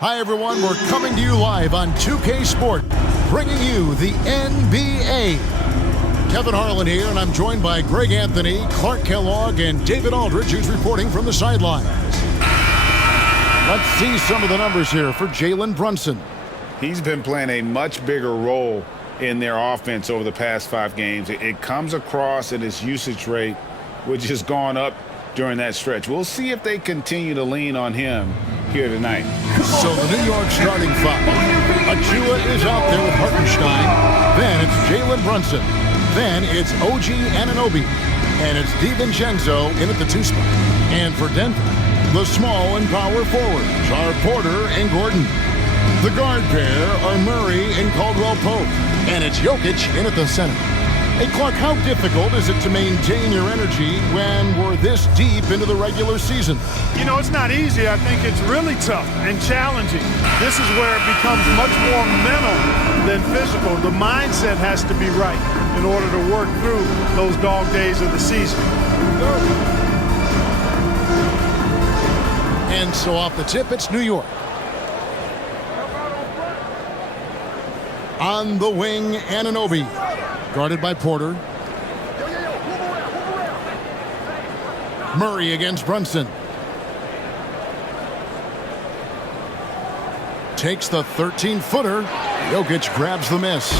Hi, everyone. We're coming to you live on 2K Sport, bringing you the NBA. Kevin Harlan here, and I'm joined by Greg Anthony, Clark Kellogg, and David Aldridge, who's reporting from the sidelines. Let's see some of the numbers here for Jalen Brunson. He's been playing a much bigger role in their offense over the past 5 games. It comes across in his usage rate, which has gone up during that stretch. We'll see if they continue to lean on him here tonight. So the New York starting 5. Achua is out there with Hartenstein. Then it's Jalen Brunson. Then it's OG Anunoby. And it's DiVincenzo in at the 2 spot. And for Denver, the small and power forwards are Porter and Gordon. The guard pair are Murray and Caldwell Pope. And it's Jokic in at the center. Hey, Clark, how difficult is it to maintain your energy when we're this deep into the regular season? You know, it's not easy. I think it's really tough and challenging. This is where it becomes much more mental than physical. The mindset has to be right in order to work through those dog days of the season. And so off the tip, it's New York. On the wing, Anunoby. Guarded by Porter. Murray against Brunson. Takes the 13-footer. Jokic grabs the miss.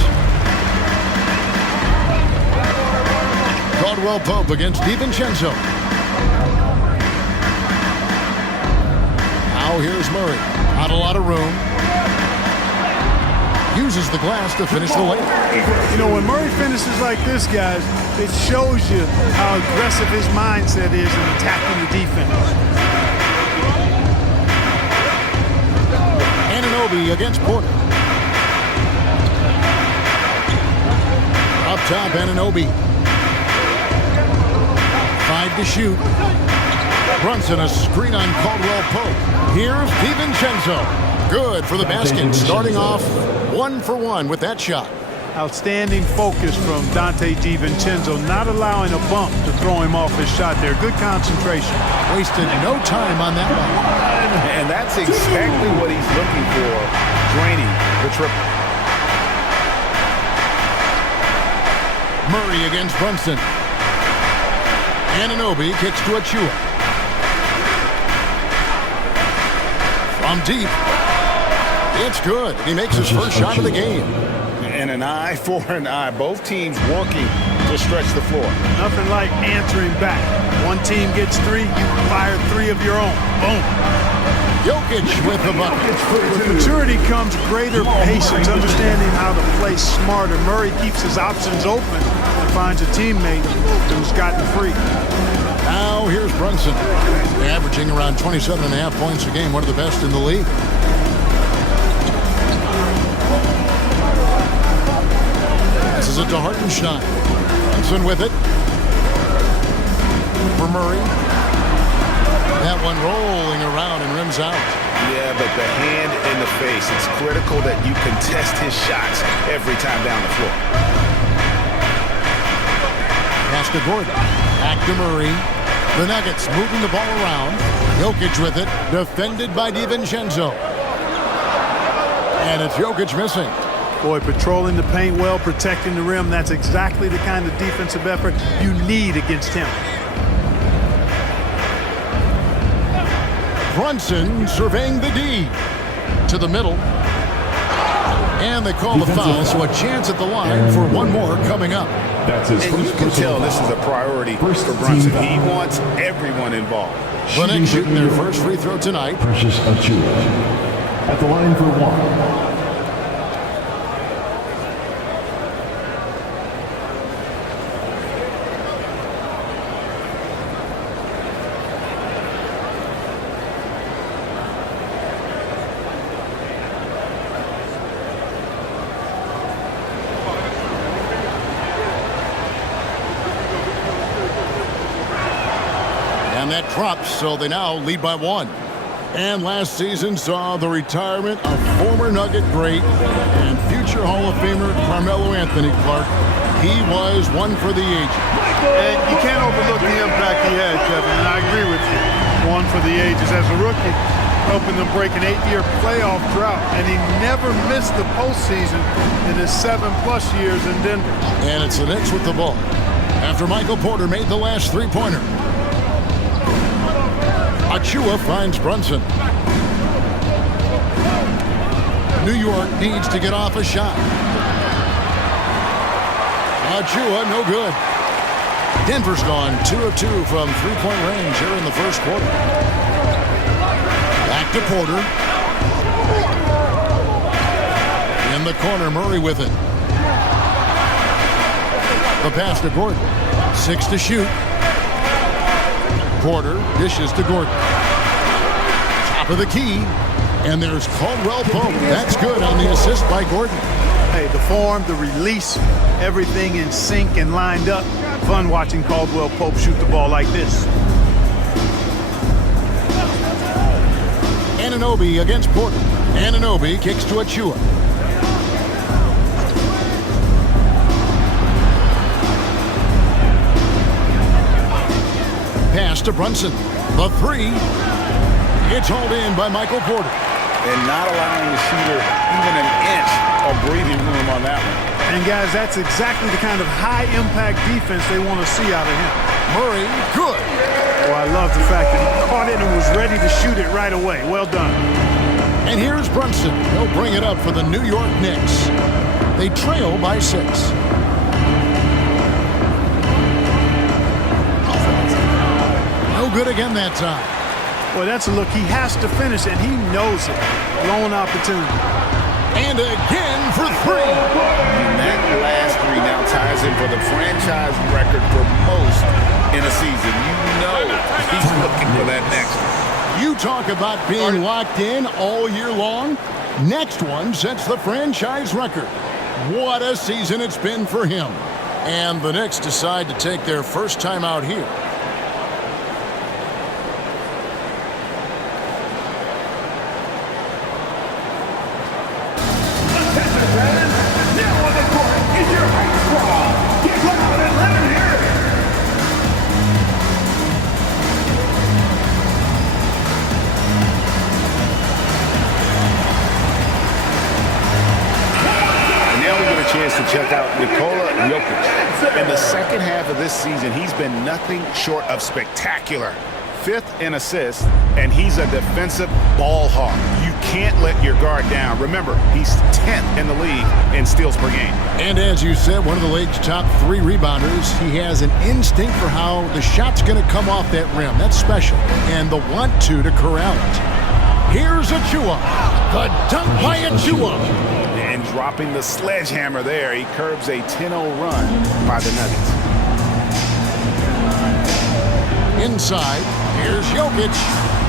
Caldwell Pope against DiVincenzo. Now here's Murray. Not a lot of room. Uses the glass to finish the layup. You know, when Murray finishes like this, guys, it shows you how aggressive his mindset is in attacking the defense. Anunoby against Porter. Up top, Anunoby. 5 to shoot. Brunson, a screen on Caldwell Pope. Here's DiVincenzo. Good for the basket, starting off 1 for 1 with that shot. Outstanding focus from Donte DiVincenzo, not allowing a bump to throw him off his shot there. Good concentration. Wasted no time on that one. And that's exactly what he's looking for, draining the triple. Murray against Brunson. Anunoby kicks to Achua. From deep. It's good. He makes his first shot of the game. And an eye for an eye. Both teams working to stretch the floor. Nothing like answering back. One team gets 3, you fire 3 of your own. Boom. Jokic with the bucket. With maturity comes greater patience, understanding how to play smarter. Murray keeps his options open and finds a teammate who's gotten free. Now here's Brunson. Averaging around 27.5 points a game. One of the best in the league. This is it to Hartenstein. Brunson with it. For Murray. That one rolling around and rims out. Yeah, but the hand in the face. It's critical that you contest his shots every time down the floor. Pass to Gordon. Back to Murray. The Nuggets moving the ball around. Jokic with it. Defended by DiVincenzo. And it's Jokic missing. Boy, patrolling the paint well, protecting the rim. That's exactly the kind of defensive effort you need against him. Brunson surveying the D. To the middle. And they call the foul, so a chance at the line for one more coming up. That's his and you can tell this is a priority for Brunson. He wants everyone involved. The Knicks shooting their first free throw tonight. Precious Achua at the line for 1. And that drops, so they now lead by 1. And last season saw the retirement of former Nugget great and future Hall of Famer Carmelo Anthony. Clark. He was one for the ages. And you can't overlook the impact he had, Kevin, and I agree with you. One for the ages. As a rookie, helping them break an 8-year playoff drought, and he never missed the postseason in his 7+ years in Denver. And it's the Knicks with the ball after Michael Porter made the last three-pointer. Achua finds Brunson. New York needs to get off a shot. Achua, no good. Denver's gone 2 of 2 from three-point range here in the first quarter. Back to Porter. In the corner, Murray with it. The pass to Gordon. 6 to shoot. Porter dishes to Gordon. Top of the key. And there's Caldwell Pope. That's good on the assist by Gordon. Hey, the form, the release, everything in sync and lined up. Fun watching Caldwell Pope shoot the ball like this. Anunoby against Porter. Anunoby kicks to Achua. Pass to Brunson. The three. It's hauled in by Michael Porter. And not allowing the shooter even an inch of breathing room on that one. And guys, that's exactly the kind of high-impact defense they want to see out of him. Murray, good. Oh, I love the fact that he caught it and was ready to shoot it right away. Well done. And here's Brunson. He'll bring it up for the New York Knicks. They trail by 6. No good again that time. Boy, that's a look. He has to finish, and he knows it. Lone opportunity. And again for 3. And that last three now ties him for the franchise record for most in a season. You know he's looking for that next one. You talk about being locked in all year long. Next one sets the franchise record. What a season it's been for him. And the Knicks decide to take their first time out here. To check out Nikola Jokic. In the second half of this season, he's been nothing short of spectacular. 5th in assists, and he's a defensive ball hawk. You can't let your guard down. Remember, he's 10th in the league in steals per game. And as you said, one of the league's top 3 rebounders. He has an instinct for how the shot's going to come off that rim. That's special. And the want-to corral it. Here's Achua. The dunk by Achua. And dropping the sledgehammer there, he curbs a 10-0 run by the Nuggets. Inside, here's Jokic.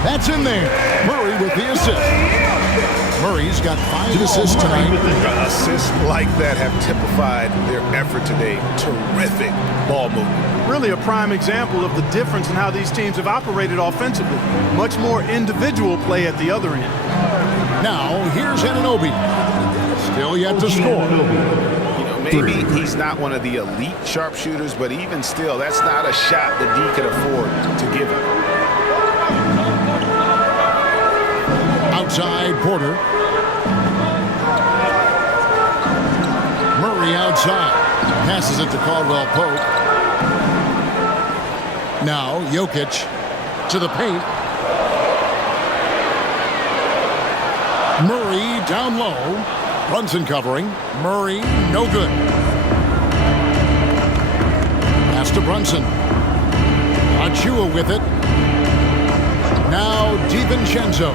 That's in there. Murray with the assist. Murray's got 5 assists tonight. Assists like that have typified their effort today. Terrific ball movement. Really a prime example of the difference in how these teams have operated offensively. Much more individual play at the other end. Now, here's Anunoby. Still yet to score. You know, maybe he's not one of the elite sharpshooters, but even still, that's not a shot that D could afford to give him. Outside, Porter. Murray outside. Passes it to Caldwell Pope. Now, Jokic to the paint. Murray down low. Brunson covering. Murray, no good. Pass to Brunson. Achua with it. Now DiVincenzo.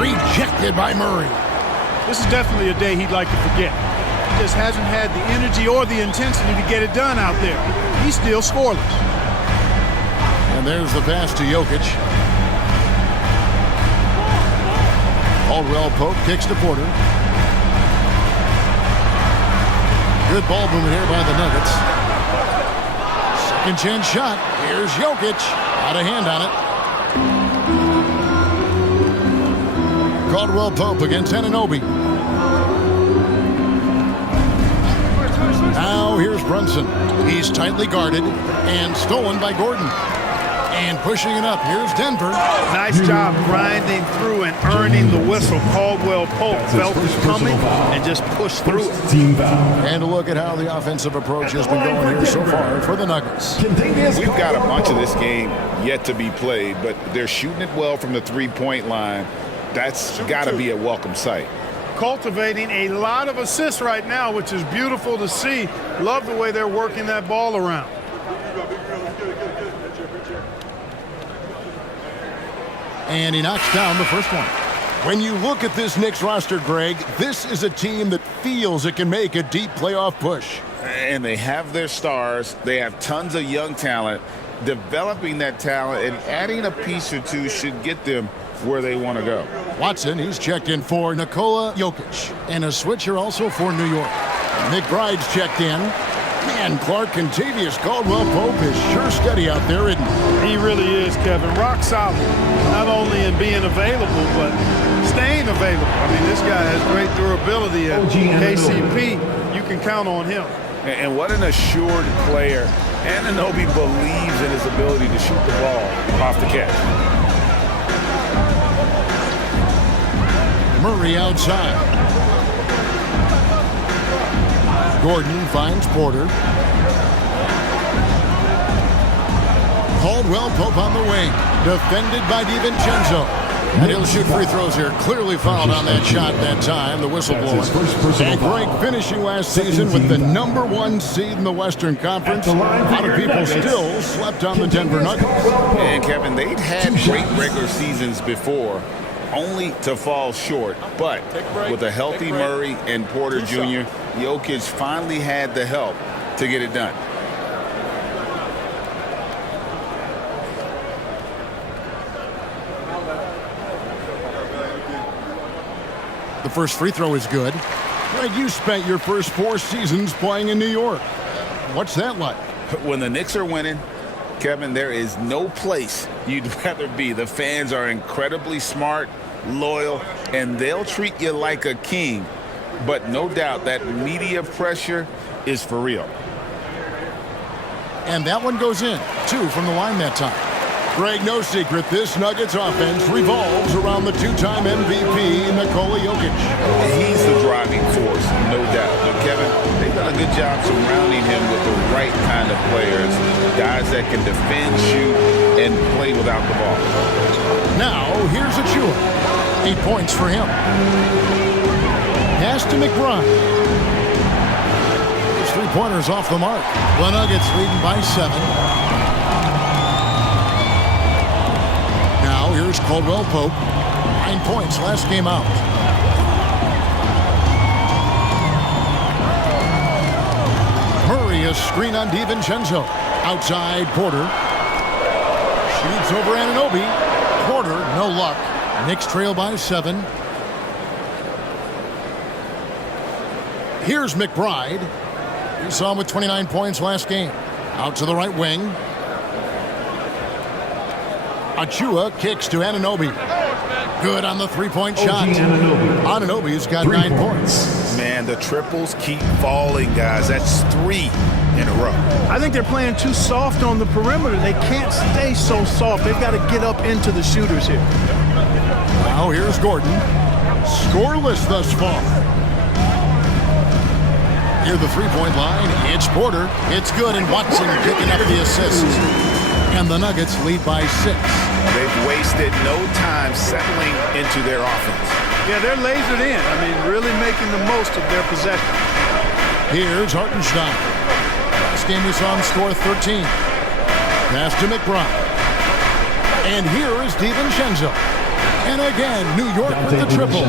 Rejected by Murray. This is definitely a day he'd like to forget. He just hasn't had the energy or the intensity to get it done out there. He's still scoreless. And there's the pass to Jokic. Caldwell Pope kicks to Porter. Good ball movement here by the Nuggets. Second chance shot. Here's Jokic. Out of hand on it. Caldwell Pope against Anunoby. Now here's Brunson. He's tightly guarded and stolen by Gordon. And pushing it up, here's Denver. Nice job grinding through and earning the whistle. Caldwell Pope felt it coming and just pushed through it. Team foul. And a look at how the offensive approach has been going here so far for the Nuggets. We've got a bunch of this game yet to be played, but they're shooting it well from the three-point line. That's got to be a welcome sight. Cultivating a lot of assists right now, which is beautiful to see. Love the way they're working that ball around. And he knocks down the first one. When you look at this Knicks roster, Greg, this is a team that feels it can make a deep playoff push. And they have their stars. They have tons of young talent. Developing that talent and adding a piece or two should get them where they want to go. Watson, he's checked in for Nikola Jokic. And a switcher also for New York. McBride's checked in. Man, Clark Contavious Caldwell Pope is sure steady out there, isn't he? He really is, Kevin. Rock solid. Not only in being available, but staying available. I mean, this guy has great durability. At KCP, you can count on him. And what an assured player. Anunoby believes in his ability to shoot the ball off the catch. Murray outside. Gordon finds Porter. Caldwell Pope on the wing. Defended by DiVincenzo. And he'll shoot free throws here. Clearly fouled on that shot that time, the whistleblower. And Greg finishing last season with the #1 seed in the Western Conference. A lot of people still slept on the Denver Nuggets. And Kevin, they'd had great regular seasons before, only to fall short. But with a healthy Murray and Porter Jr., Jokic finally had the help to get it done. The first free throw is good. Greg, you spent your first 4 seasons playing in New York. What's that like? When the Knicks are winning, Kevin, there is no place you'd rather be. The fans are incredibly smart, loyal, and they'll treat you like a king. But no doubt that media pressure is for real. And that one goes in. 2 from the line that time. Greg, no secret, this Nuggets offense revolves around the 2-time MVP, Nikola Jokic. He's the driving force, no doubt. But Kevin, they've done a good job surrounding him with the right kind of players, guys that can defend, shoot, and play without the ball. Now, here's Achua. 8 points for him. Pass to McBride. His 3-pointers off the mark. The Nuggets leading by 7. Now, here's Caldwell Pope. 9 points last game out. Murray, a screen on DiVincenzo. Outside, Porter. Shoots over Anunoby. Porter, no luck. Knicks trail by 7. Here's McBride. We saw him with 29 points last game. Out to the right wing. Achua kicks to Anunoby. Good on the 3-point shot. Anunoby's got 9 points. Man, the triples keep falling, guys. That's 3 in a row. I think they're playing too soft on the perimeter. They can't stay so soft. They've got to get up into the shooters here. Now here's Gordon. Scoreless thus far. Near the 3-point line, it's Porter. It's good, and Watson picking up the assist. And the Nuggets lead by 6. They've wasted no time settling into their offense. Yeah, they're lasered in. I mean, really making the most of their possession. Here's Hartenstein. Last game we saw him score 13. Pass to McBride. And here is DiVincenzo. And again, New York with the triple.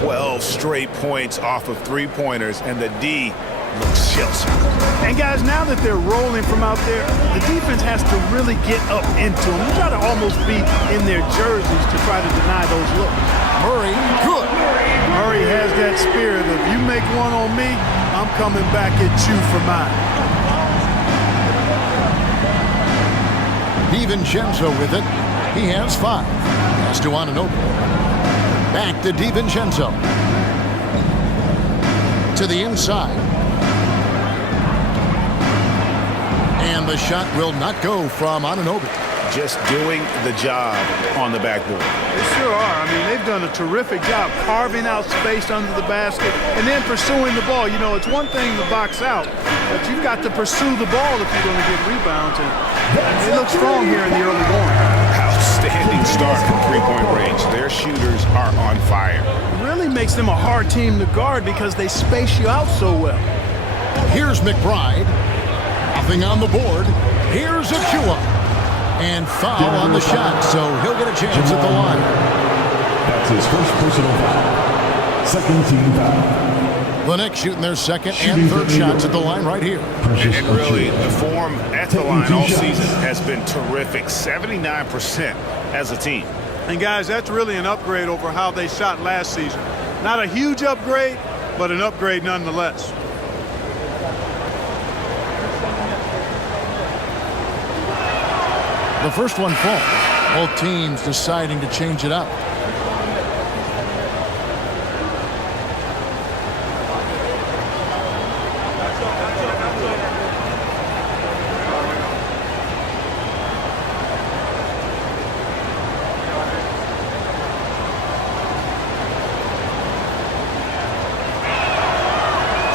12 straight points off of 3-pointers, and the D looks shell-shocked. And guys, now that they're rolling from out there, the defense has to really get up into them. You try to almost be in their jerseys to try to deny those looks. Murray, good. Murray has that spirit of, you make one on me, I'm coming back at you for mine. DiVincenzo with it. He has 5. Pass to Anunoby. Back to DiVincenzo. To the inside. And the shot will not go from Anunoby. just doing the job on the backboard. They sure are. I mean, they've done a terrific job carving out space under the basket and then pursuing the ball. You know, it's one thing to box out, but you've got to pursue the ball if you're going to get rebounds. And they look strong here in the early going. Outstanding start from three-point range. Their shooters are on fire. It really makes them a hard team to guard because they space you out so well. Here's McBride. Nothing on the board. Here's Achua. And foul on the shot, so he'll get a chance at the line. That's his first personal foul. Second team foul. The Knicks shooting their second and third shots at the line right here. And really, the form at the line all season has been terrific. 79% as a team. And guys, that's really an upgrade over how they shot last season. Not a huge upgrade, but an upgrade nonetheless. The first one falls. Both teams deciding to change it up.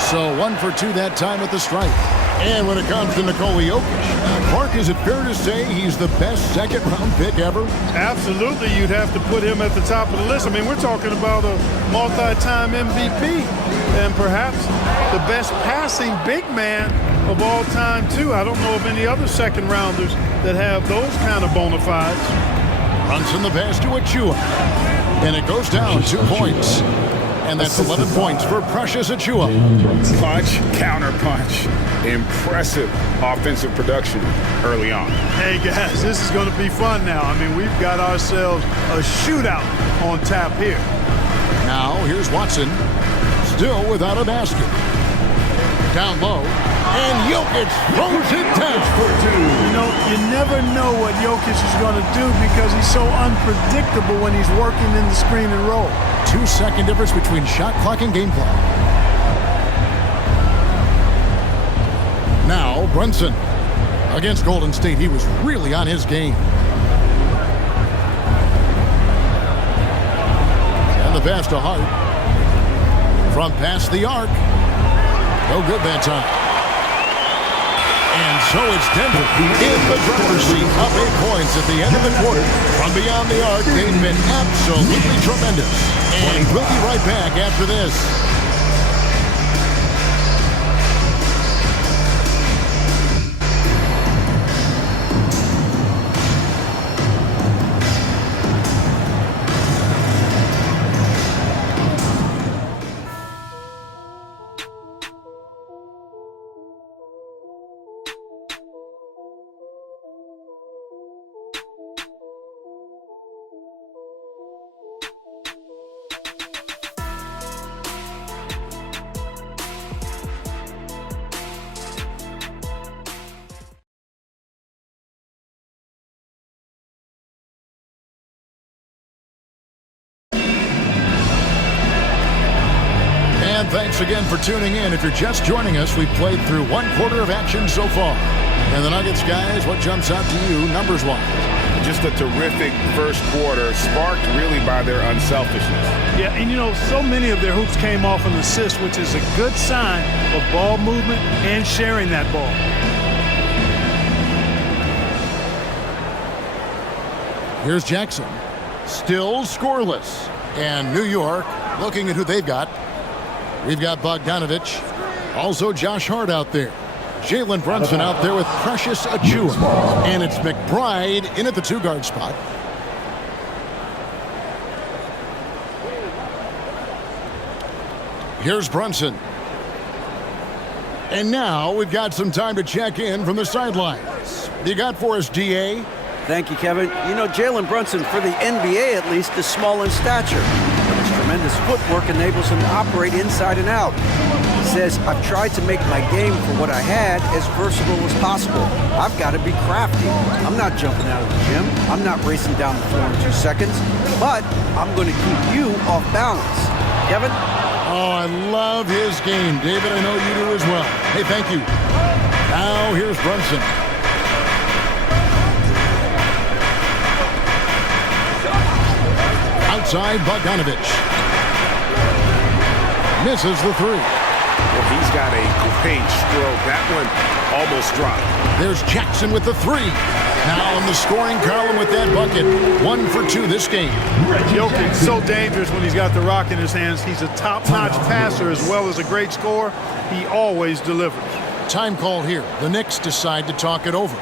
So 1 for 2 that time at the stripe. And when it comes to Nikola Jokic, Mark, is it fair to say he's the best second-round pick ever? Absolutely, you'd have to put him at the top of the list. I mean, we're talking about a multi-time MVP and perhaps the best passing big man of all time, too. I don't know of any other second-rounders that have those kind of bona fides. Brunson the pass to Achua. And it goes down 2 points. And that's 11 points for Precious Achua. Punch, counter punch. Impressive offensive production early on. Hey, guys, this is going to be fun now. I mean, we've got ourselves a shootout on tap here. Now, here's Watson. Still without a basket. Down low. And Jokic throws it down. You know, you never know what Jokic is going to do because he's so unpredictable when he's working in the screen and roll. 2-second difference between shot clock and game clock. Now, Brunson. Against Golden State, he was really on his game. And the pass to Hart. From past the arc. No good that time. And so it's Denver in the driver's seat, up 8 points at the end of the quarter. From beyond the arc, they've been absolutely tremendous. And we'll be right back after this. And thanks again for tuning in. If you're just joining us, we've played through 1 quarter of action so far. And the Nuggets, guys, what jumps out to you numbers-wise? Just a terrific first quarter, sparked really by their unselfishness. Yeah, and you know, so many of their hoops came off an assist, which is a good sign of ball movement and sharing that ball. Here's Jackson. Still scoreless. And New York, looking at who they've got. We've got Bogdanovich. Also Josh Hart out there. Jalen Brunson out there with Precious Achua. And it's McBride in at the 2-guard spot. Here's Brunson. And now we've got some time to check in from the sidelines. You got for us, DA? Thank you, Kevin. You know, Jalen Brunson, for the NBA at least, is small in stature. But his tremendous footwork enables him to operate inside and out. He says, I've tried to make my game for what I had as versatile as possible. I've got to be crafty. I'm not jumping out of the gym. I'm not racing down the floor in 2 seconds. But I'm going to keep you off balance. Kevin? Oh, I love his game. David, I know you do as well. Hey, thank you. Now here's Brunson. Outside Bogdanovich. Misses the three. Well, he's got a great stroke. That one almost dropped. There's Jackson with the three. Now in the scoring column with that bucket. 1 for 2 this game. Jokic so dangerous when he's got the rock in his hands. He's a top-notch passer as well as a great scorer. He always delivers. Time call here. The Knicks decide to talk it over.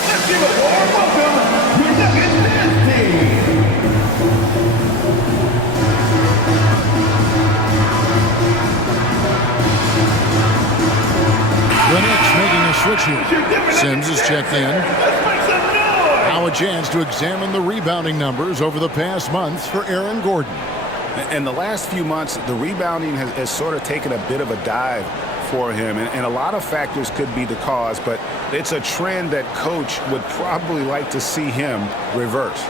Let's give a warm welcome to the business team. The Knicks making a switch here. Sims is checked in. Now a chance to examine the rebounding numbers over the past months for Aaron Gordon. In the last few months, the rebounding has sort of taken a bit of a dive for him, and a lot of factors could be the cause, but it's a trend that coach would probably like to see him reverse.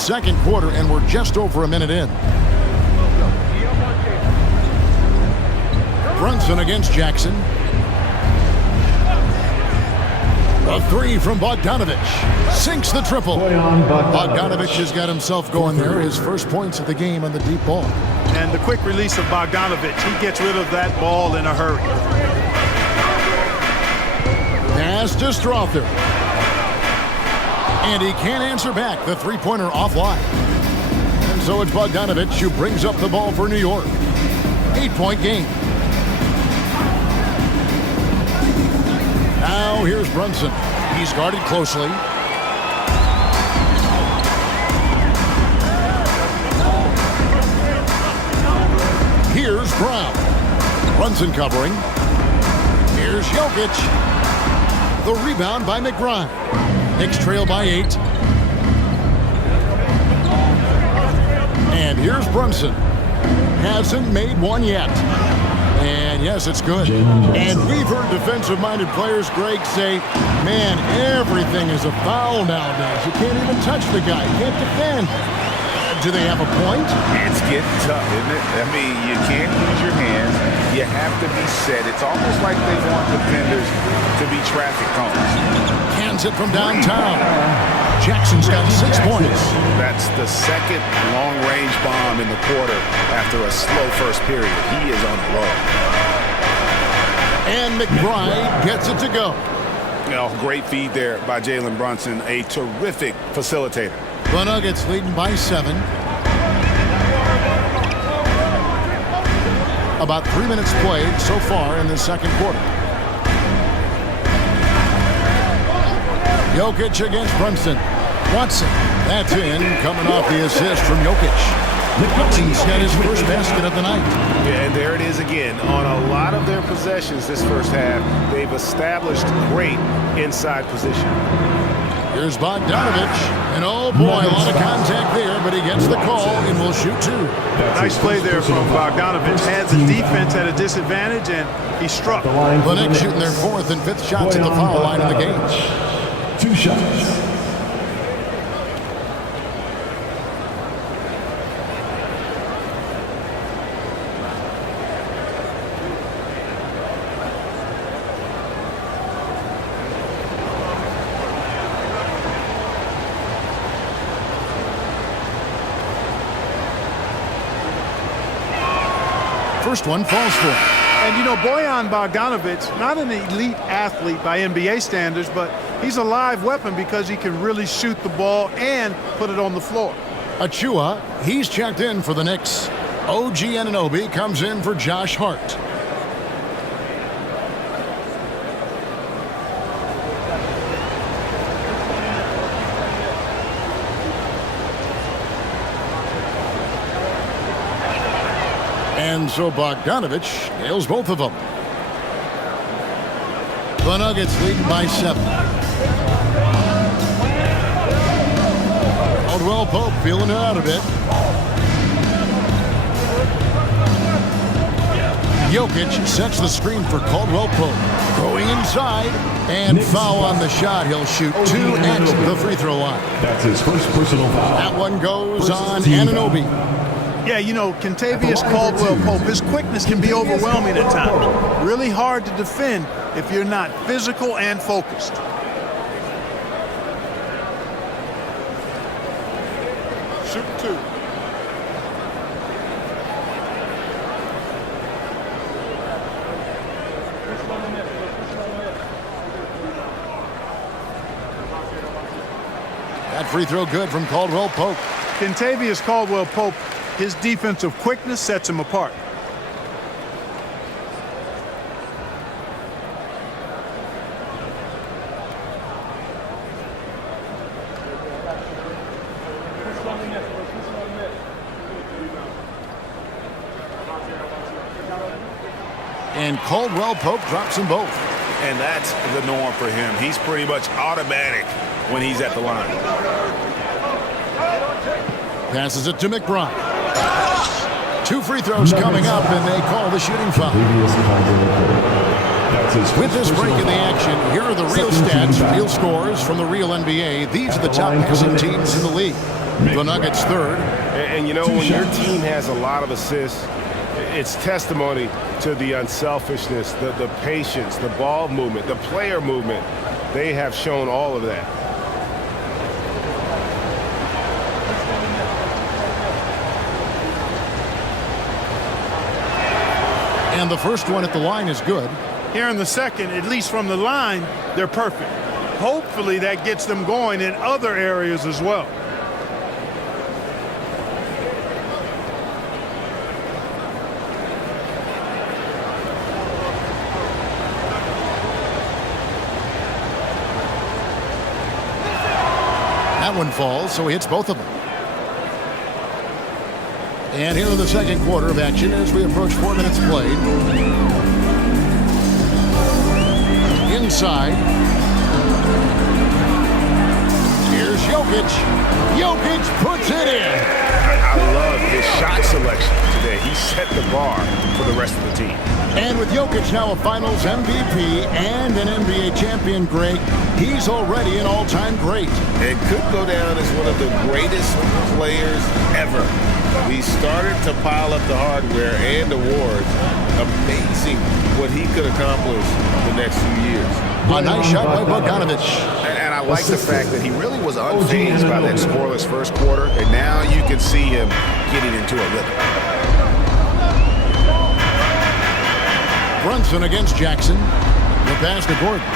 Second quarter, and we're just over a minute in. Brunson against Jackson. A three from Bogdanovich. Sinks the triple. Bogdanovich has got himself going there. His first points of the game on the deep ball. And the quick release of Bogdanovich, he gets rid of that ball in a hurry. Pass to Strother. And he can't answer back. The three-pointer offline. And so it's Bogdanovich who brings up the ball for New York. 8-point game. Now here's Brunson. He's guarded closely. Here's Brown. Brunson covering. Here's Jokic. The rebound by McBride. Knicks trail by 8. And here's Brunson. Hasn't made one yet. And yes, it's good. And we've heard defensive-minded players, Greg, say, man, everything is a foul nowadays. You can't even touch the guy. You can't defend. Do they have a point? It's getting tough, isn't it? I mean, you can't use your hands. You have to be set. It's almost like they want defenders to be traffic cones. Cans it from downtown. Jackson's got 6 points. That's the second long-range bomb in the quarter after a slow first period. He is on the roll. And McBride gets it to go. You know, great feed there by Jalen Brunson, a terrific facilitator. The Nuggets leading by 7. About 3 minutes played so far in the second quarter. Jokic against Brunson. Watson, that's in, coming off the assist from Jokic. Watson's got his first basket of the night. Yeah, and there it is again. On a lot of their possessions this first half, they've established great inside position. Here's Bogdanovich. And oh boy, a lot of contact there, but he gets the call and will shoot 2. Nice play there from Bogdanovich. Had the defense at a disadvantage, and he struck. The Knicks shooting their 4th and 5th shots at the foul line of the game. 2 shots. First one falls for him. And, you know, Bojan Bogdanovich, not an elite athlete by NBA standards, but he's a live weapon because he can really shoot the ball and put it on the floor. Achua, he's checked in for the Knicks. OG Anunoby comes in for Josh Hart. And so Bogdanovich nails both of them. The Nuggets leading by 7. Caldwell Pope feeling it out a bit. Jokic sets the screen for Caldwell Pope. Going inside. And foul on the shot. He'll shoot 2 at the free throw line. That's his first personal foul. That one goes on team Anunoby. Yeah, you know, Kentavious Caldwell-Pope, his quickness can be overwhelming at times. Really hard to defend if you're not physical and focused. Shoot 2. That free throw good from Caldwell-Pope. Kentavious Caldwell-Pope, his defensive quickness sets him apart. And Caldwell-Pope drops them both. And that's the norm for him. He's pretty much automatic when he's at the line. Passes it to McBride. 2 free throws coming up, and they call the shooting foul. With this break in the action, here are the real stats, real scores from the real NBA. These are the top passing teams in the league. The Nuggets third. And you know, when your team has a lot of assists, it's testimony to the unselfishness, the patience, the ball movement, the player movement. They have shown all of that. And the first one at the line is good. Here in the second, at least from the line, they're perfect. Hopefully that gets them going in other areas as well. That one falls, so he hits both of them. And here in the second quarter of action as we approach 4 minutes played. Inside. Here's Jokic. Jokic puts it in. I love his shot selection today. He set the bar for the rest of the team. And with Jokic now a Finals MVP and an NBA champion, Greg, he's already an all-time great. It could go down as one of the greatest players ever. We started to pile up the hardware and awards. Amazing what he could accomplish the next few years. A nice shot by Bogdanovic. And I like the fact that he really was unfazed by that scoreless first quarter, and now you can see him getting into a rhythm. Brunson against Jackson. The pass to Gordon.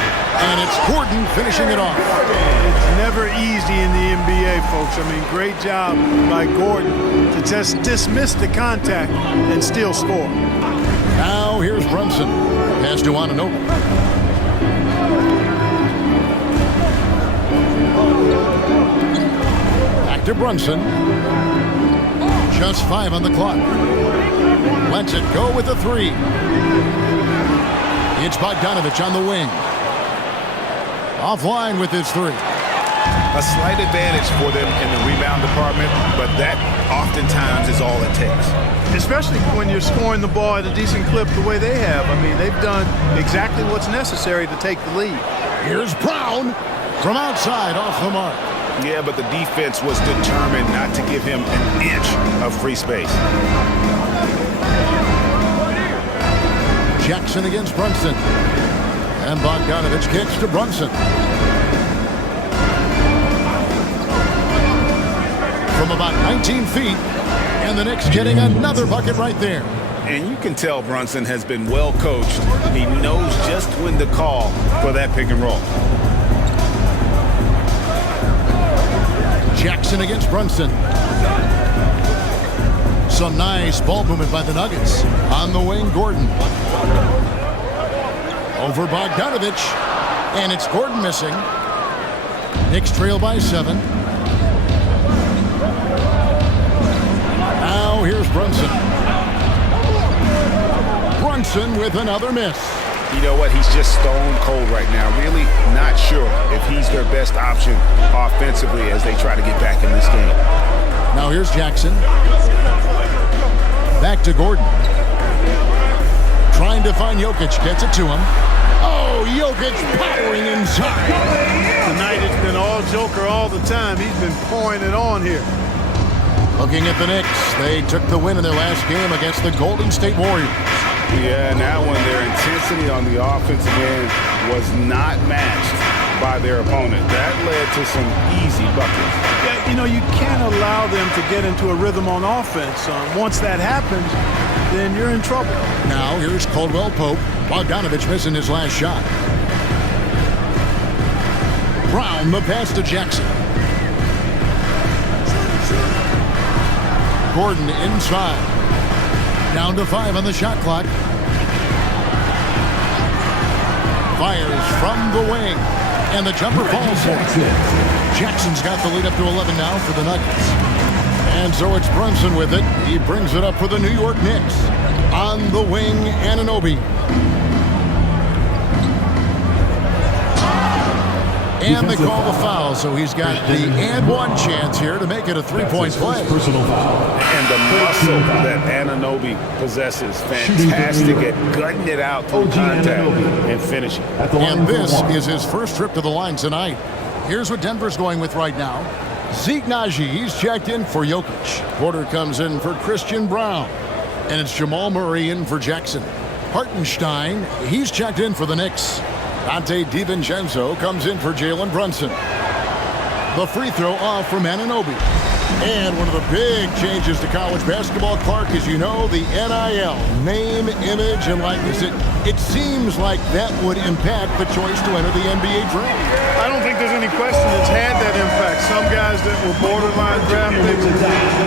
And it's Gordon finishing it off. It's never easy in the NBA, folks. I mean, great job by Gordon to just dismiss the contact and still score. Now here's Brunson. Pass to Anunoby. Back to Brunson. Just 5 on the clock. Lets it go with a 3. It's Bogdanovic on the wing. Offline with his 3. A slight advantage for them in the rebound department, but that oftentimes is all it takes. Especially when you're scoring the ball at a decent clip the way they have. I mean, they've done exactly what's necessary to take the lead. Here's Brown from outside off the mark. Yeah, but the defense was determined not to give him an inch of free space. Jackson against Brunson. And Bogdanovic kicks to Brunson. From about 19 feet. And the Knicks getting another bucket right there. And you can tell Brunson has been well coached. He knows just when to call for that pick and roll. Jackson against Brunson. Some nice ball movement by the Nuggets. On the wing, Gordon. Over Bogdanovic. And it's Gordon missing. Knicks trail by 7. Now here's Brunson. Brunson with another miss. You know what? He's just stone cold right now. Really not sure if he's their best option offensively as they try to get back in this game. Now here's Jackson. Back to Gordon. Trying to find Jokic. Gets it to him. Oh, Oh, Jokic powering inside. Tonight it's been all Joker all the time. He's been pouring it on here. Looking at the Knicks, they took the win in their last game against the Golden State Warriors. Yeah, and that one, their intensity on the offensive end was not matched by their opponent. That led to some easy buckets. Yeah, you know, you can't allow them to get into a rhythm on offense. Once that happens, then you're in trouble. Now here's Caldwell Pope. Bogdanovich missing his last shot. Brown, the pass to Jackson. Gordon inside. Down to 5 on the shot clock. Fires from the wing. And the jumper falls for it. Jackson's got the lead up to 11 now for the Nuggets. And so it's Brunson with it. He brings it up for the New York Knicks. On the wing, Anunoby. And they call the foul, so he's got the and one chance here to make it a three-point play. Personal foul. And the muscle that Anunoby possesses, fantastic at gutting it out through contact and finishing. And this is his first trip to the line tonight. Here's what Denver's going with right now. Zeke Naji, he's checked in for Jokic. Porter comes in for Christian Brown. And it's Jamal Murray in for Jackson. Hartenstein, he's checked in for the Knicks. Dante DiVincenzo comes in for Jalen Brunson. The free throw off from Anunoby. And one of the big changes to college basketball, Clark, as you know, the NIL, name, image, and likeness. It seems like that would impact the choice to enter the NBA draft. I don't think there's any question it's had that impact. Some guys that were borderline draft picks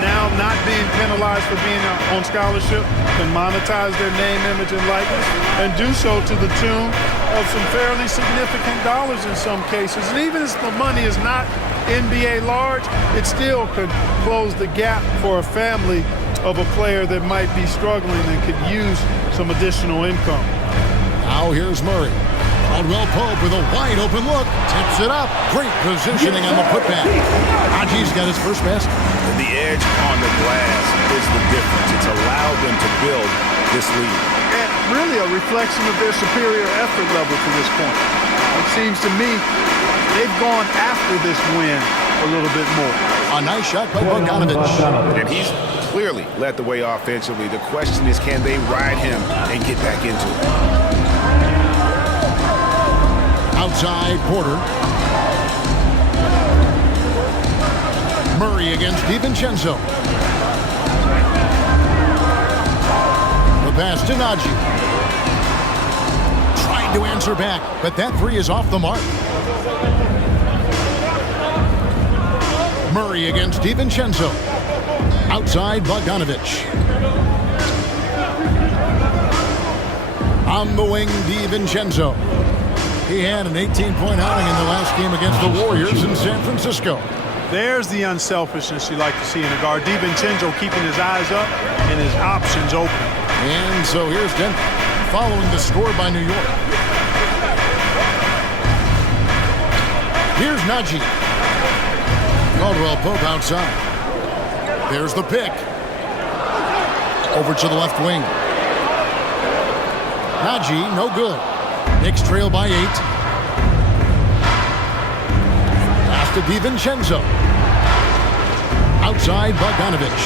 now not being penalized for being on scholarship can monetize their name, image, and likeness and do so to the tune of some fairly significant dollars in some cases. And even if the money is not NBA large, it still could close the gap for a family of a player that might be struggling and could use some additional income. Now here's Murray. Caldwell Pope with a wide open look. Tips it up. Great positioning on the putback. Haji's got his first basket. The edge on the glass is the difference. It's allowed them to build this lead. And really a reflection of their superior effort level to this point. It seems to me they've gone after this win a little bit more. A nice shot by Bogdanovich. And he's clearly led the way offensively. The question is, can they ride him and get back into it? Outside, Porter. Murray against DiVincenzo. The pass to Naji. Trying to answer back, but that three is off the mark. Murray against DiVincenzo. Outside, Bogdanovich. On the wing, DiVincenzo. He had an 18-point outing in the last game against the Warriors in San Francisco. There's the unselfishness you like to see in a guard. DiVincenzo keeping his eyes up and his options open. And so here's Denver following the score by New York. Here's Naji. Caldwell Pope outside. There's the pick. Over to the left wing. Naji, no good. Knicks trail by 8. Pass to DiVincenzo. Outside, Bogdanovich.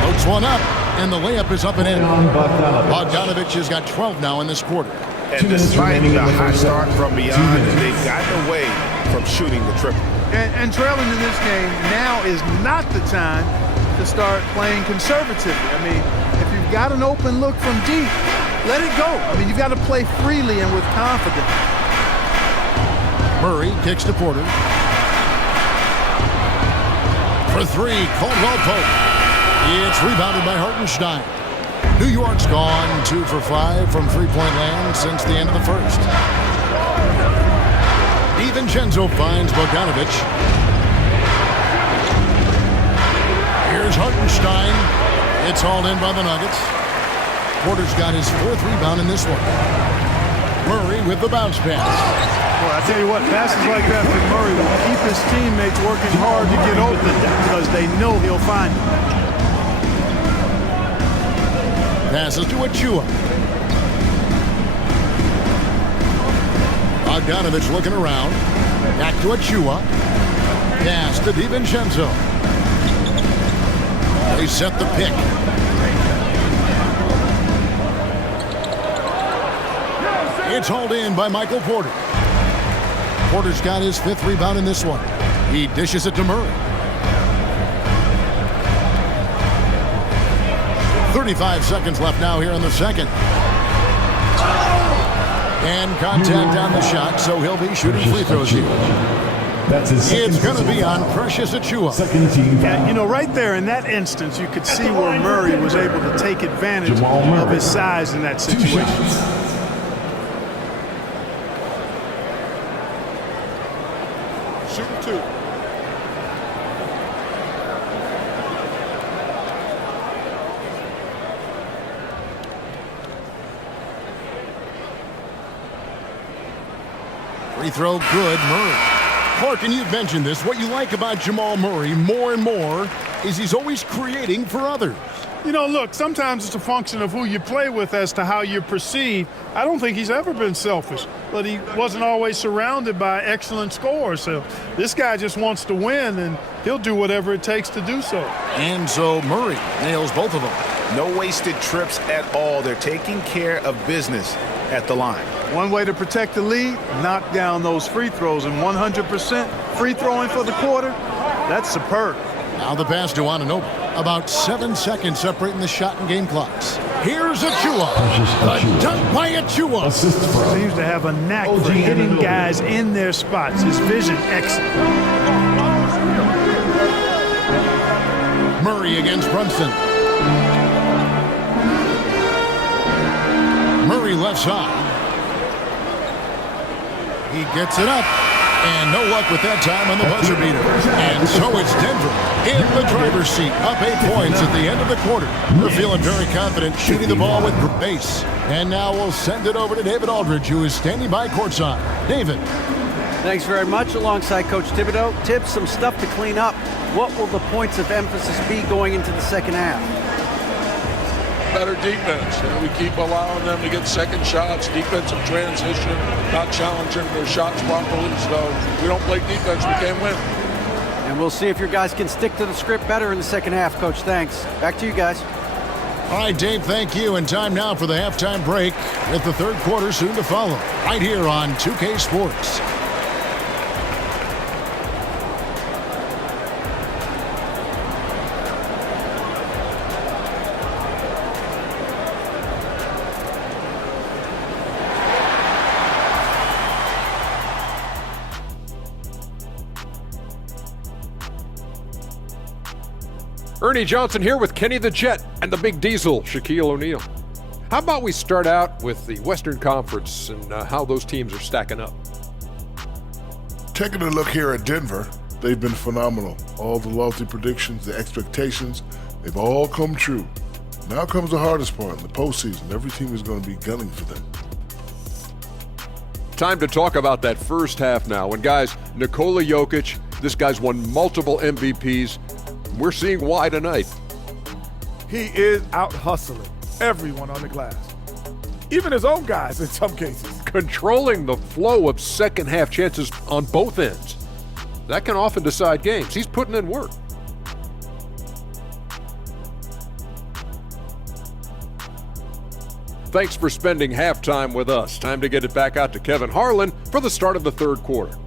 Floats one up, and the layup is up and in. Bogdanovich has got 12 now in this quarter. And despite the hot start from beyond, they've gotten away from shooting the triple. And trailing in this game now is not the time to start playing conservatively. I mean, if you've got an open look from deep, let it go. I mean, you've got to play freely and with confidence. Murray kicks to Porter. For 3, Caldwell Pope. It's rebounded by Hartenstein. New York's gone 2 for 5 from three-point land since the end of the first. DiVincenzo finds Bogdanovich. Here's Hartenstein. It's hauled in by the Nuggets. Porter's got his 4th rebound in this one. Murray with the bounce pass. Well, I tell you what, passes like that from Murray will keep his teammates working hard to get open because they know he'll find them. Passes to Achua. Bogdanovich looking around. Back to Achua. Pass to DiVincenzo. They set the pick. It's hauled in by Michael Porter. Porter's got his 5th rebound in this one. He dishes it to Murray. 35 seconds left now here in the second. And contact on the shot, so he'll be shooting free throws here. That's his It's going to be on Precious Achua. second team foul. Yeah, you know, right there in that instance, you could see where Murray was able to take advantage of his size in that 2 situation. shots. Shooting 2. Free throw good, Murray. Clark, and you've mentioned this, what you like about Jamal Murray more and more is he's always creating for others. You know, look, sometimes it's a function of who you play with as to how you're perceived. I don't think he's ever been selfish, but he wasn't always surrounded by excellent scorers. So this guy just wants to win, and he'll do whatever it takes to do so. And so Murray nails both of them. No wasted trips at all. They're taking care of business at the line. One way to protect the lead, knock down those free throws, and 100% free throwing for the quarter, that's superb. Now the pass to Anunoby. About 7 seconds separating the shot and game clocks. Here's Achua. The dunk by Achua. Assist from Seems to have a knack for hitting guys in their spots. His vision excellent. Murray against Brunson. Murray left side. He gets it up. And no luck with that time on the buzzer beater. And so it's Denver in the driver's seat, up 8 points at the end of the quarter. They're feeling very confident, shooting the ball with pace. And now we'll send it over to David Aldridge, who is standing by courtside. David. Thanks very much. Alongside Coach Thibodeau, Tibbs, some stuff to clean up. What will the points of emphasis be going into the second half? Better defense. We keep allowing them to get second shots, defensive transition, not challenging their shots properly. So if we don't play defense, we can't win. And we'll see if your guys can stick to the script better in the second half, Coach. Thanks. Back to you guys. All right, Dave, thank you. And time now for the halftime break with the third quarter soon to follow. Right here on 2K Sports. Ernie Johnson here with Kenny the Jet and the Big Diesel, Shaquille O'Neal. How about we start out with the Western Conference and how those teams are stacking up? Taking a look here at Denver, they've been phenomenal. All the lofty predictions, the expectations, they've all come true. Now comes the hardest part, in the postseason. Every team is going to be gunning for them. Time to talk about that first half now. And guys, Nikola Jokic, this guy's won multiple MVPs. We're seeing why tonight. He is out hustling everyone on the glass, even his own guys in some cases. Controlling the flow of second half chances on both ends. That can often decide games. He's putting in work. Thanks for spending halftime with us. Time to get it back out to Kevin Harlan for the start of the third quarter.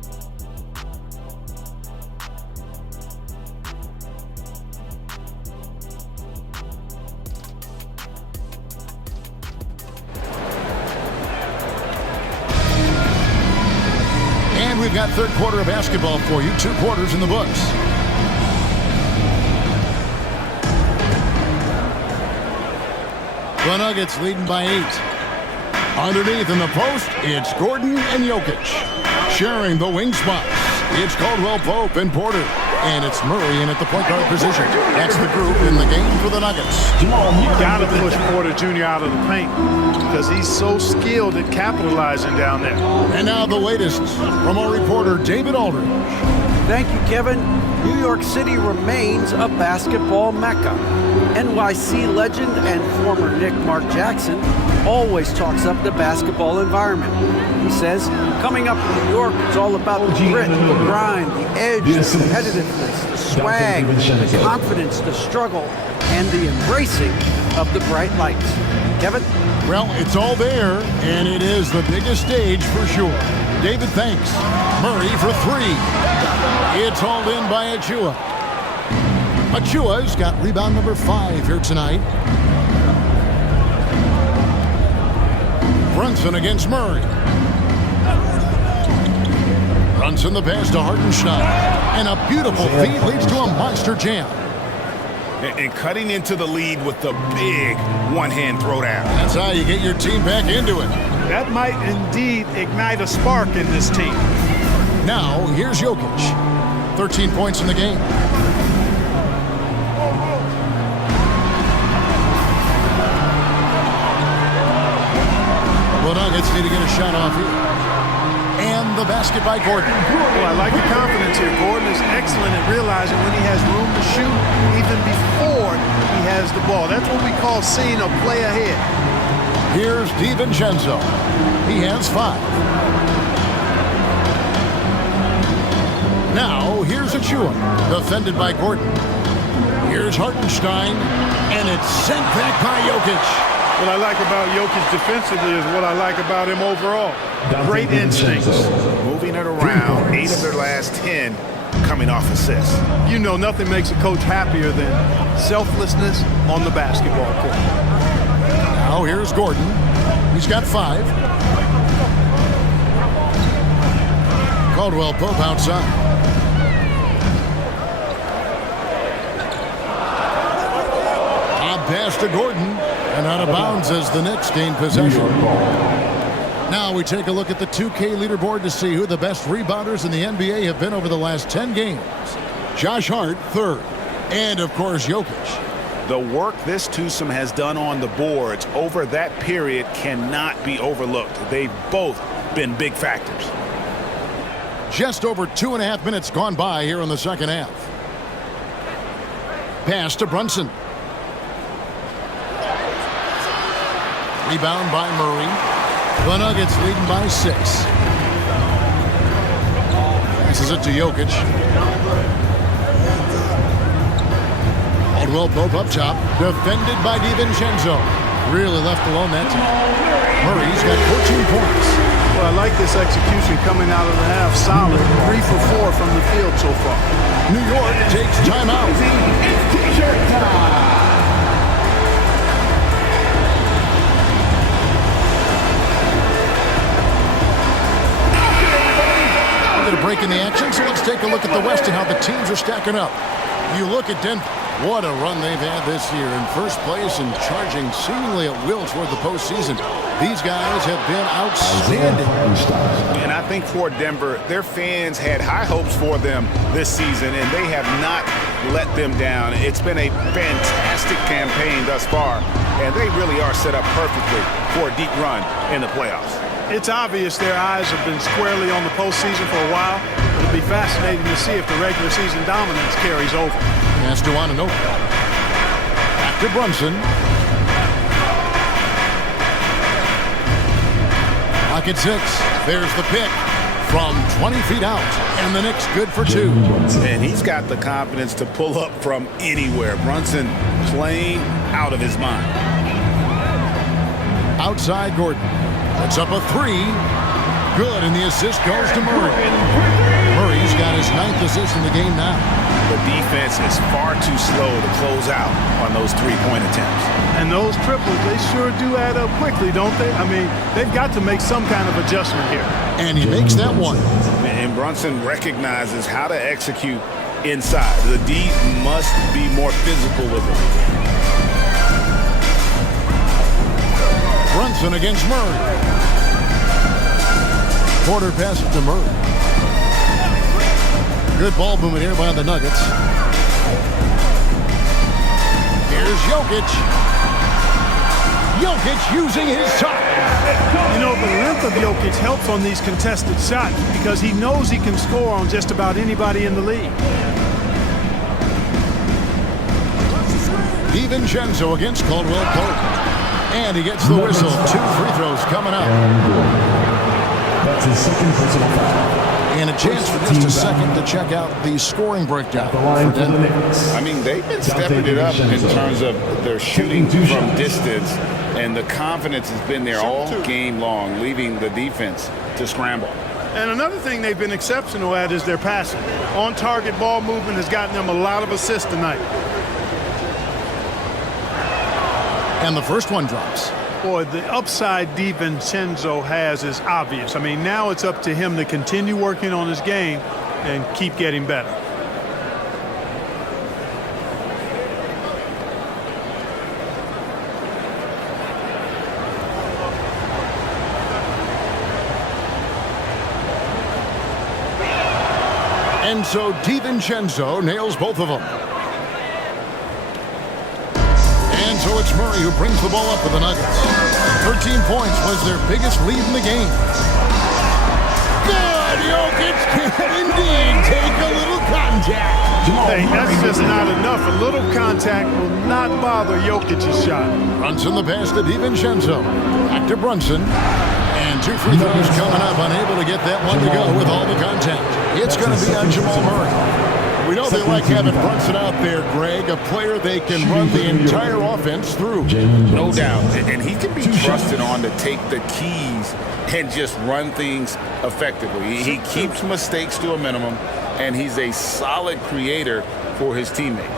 And we've got third quarter of basketball for you. 2 quarters in the books. The Nuggets leading by 8. Underneath in the post, it's Gordon and Jokic. Sharing the wing spots, it's Caldwell Pope and Porter. And it's Murray in at the point guard position. That's the group in the game for the Nuggets. You got to push Porter Jr. out of the paint because he's so skilled at capitalizing down there. And now the latest from our reporter, David Aldridge. Thank you, Kevin. New York City remains a basketball mecca. NYC legend and former Knick Mark Jackson always talks up the basketball environment. He says, coming up in New York, it's all about the grit, the grind, the edge, the competitiveness, the swag, the confidence, the struggle, and the embracing of the bright lights. Kevin? Well, it's all there, and it is the biggest stage for sure. David thanks. Murray for three. It's hauled in by Achua. Achua's got rebound number 5 here tonight. Brunson against Murray. Brunson the pass to Hartenstein. And a beautiful feed leads to a monster jam. And cutting into the lead with the big one-hand throwdown. That's how you get your team back into it. That might indeed ignite a spark in this team. Now, here's Jokic. 13 points in the game. The Nuggets need to get a shot off here. And the basket by Gordon. Well, I like the confidence here. Gordon is excellent at realizing when he has room to shoot even before he has the ball. That's what we call seeing a play ahead. Here's DiVincenzo. He has 5. Now, here's Achua, defended by Gordon. Here's Hartenstein, and it's sent back by Jokic. What I like about Jokic defensively is what I like about him overall. Great instincts. Moving it around, 8 of their last 10 coming off assists. You know, nothing makes a coach happier than selflessness on the basketball court. Now here's Gordon. He's got 5. Caldwell Pope outside. Pass to Gordon, and out of bounds as the Knicks gain possession. Now we take a look at the 2K leaderboard to see who the best rebounders in the NBA have been over the last 10 games. Josh Hart, 3rd, and of course Jokic. The work this twosome has done on the boards over that period cannot be overlooked. They've both been big factors. Just over 2.5 minutes gone by here in the second half. Pass to Brunson. Rebound by Murray. The Nuggets leading by 6. Passes it to Jokic. Caldwell Pope up top. Defended by DiVincenzo. Really left alone that time. Murray's got 14 points. Well, I like this execution coming out of the half solid. 3 for 4 from the field so far. New York takes timeout. It's t-shirt time. A break in the action, so let's take a look at the West and how the teams are stacking up. You look at Denver. What a run they've had this year, in first place and charging seemingly at will toward the postseason. These guys have been outstanding. And I think for Denver, their fans had high hopes for them this season, and they have not let them down. It's been a fantastic campaign thus far, and they really are set up perfectly for a deep run in the playoffs. It's obvious their eyes have been squarely on the postseason for a while. It'll be fascinating to see if the regular season dominance carries over. Pass to Anunoby. Back to Brunson. Pocket 6. There's the pick from 20 feet out. And the Knicks good for 2. And he's got the confidence to pull up from anywhere. Brunson playing out of his mind. Outside Gordon. Puts up a 3. Good, and the assist goes to Murray. Murray's got his 9th assist in the game now. The defense is far too slow to close out on those 3-point attempts. And those triples, they sure do add up quickly, don't they? I mean, they've got to make some kind of adjustment here. And he makes that one. And Brunson recognizes how to execute inside. The D must be more physical with it. Brunson against Murray. Quarter pass it to Murray. Good ball movement here by the Nuggets. Here's Jokic. Jokic using his time. You know, the length of Jokic helps on these contested shots because he knows he can score on just about anybody in the league. DiVincenzo against Caldwell Pope. And he gets the whistle. 2 free throws coming up. That's his second personal foul. And a chance for just a second to check out the scoring breakdown for Denver. I mean, they've been stepping it up in terms of their shooting from distance, and the confidence has been there all game long, leaving the defense to scramble. And another thing they've been exceptional at is their passing. On-target ball movement has gotten them a lot of assists tonight. And the first one drops. Boy, the upside DiVincenzo has is obvious. I mean, now it's up to him to continue working on his game and keep getting better. And so DiVincenzo nails both of them. And so it's Murray who brings the ball up for the Nuggets. 13 points was their biggest lead in the game. Good! Jokic can indeed take a little contact. Hey, that's just not enough. A little contact will not bother Jokic's shot. Brunson the pass to DiVincenzo. Back to Brunson. And 2 free throws coming up. Unable to get that one to go with all the contact. It's going to be on Jamal Murray. We know they like having Brunson out there, Greg, a player they can run the entire offense through. No doubt. And he can be trusted on to take the keys and just run things effectively. He keeps mistakes to a minimum, and he's a solid creator for his teammates.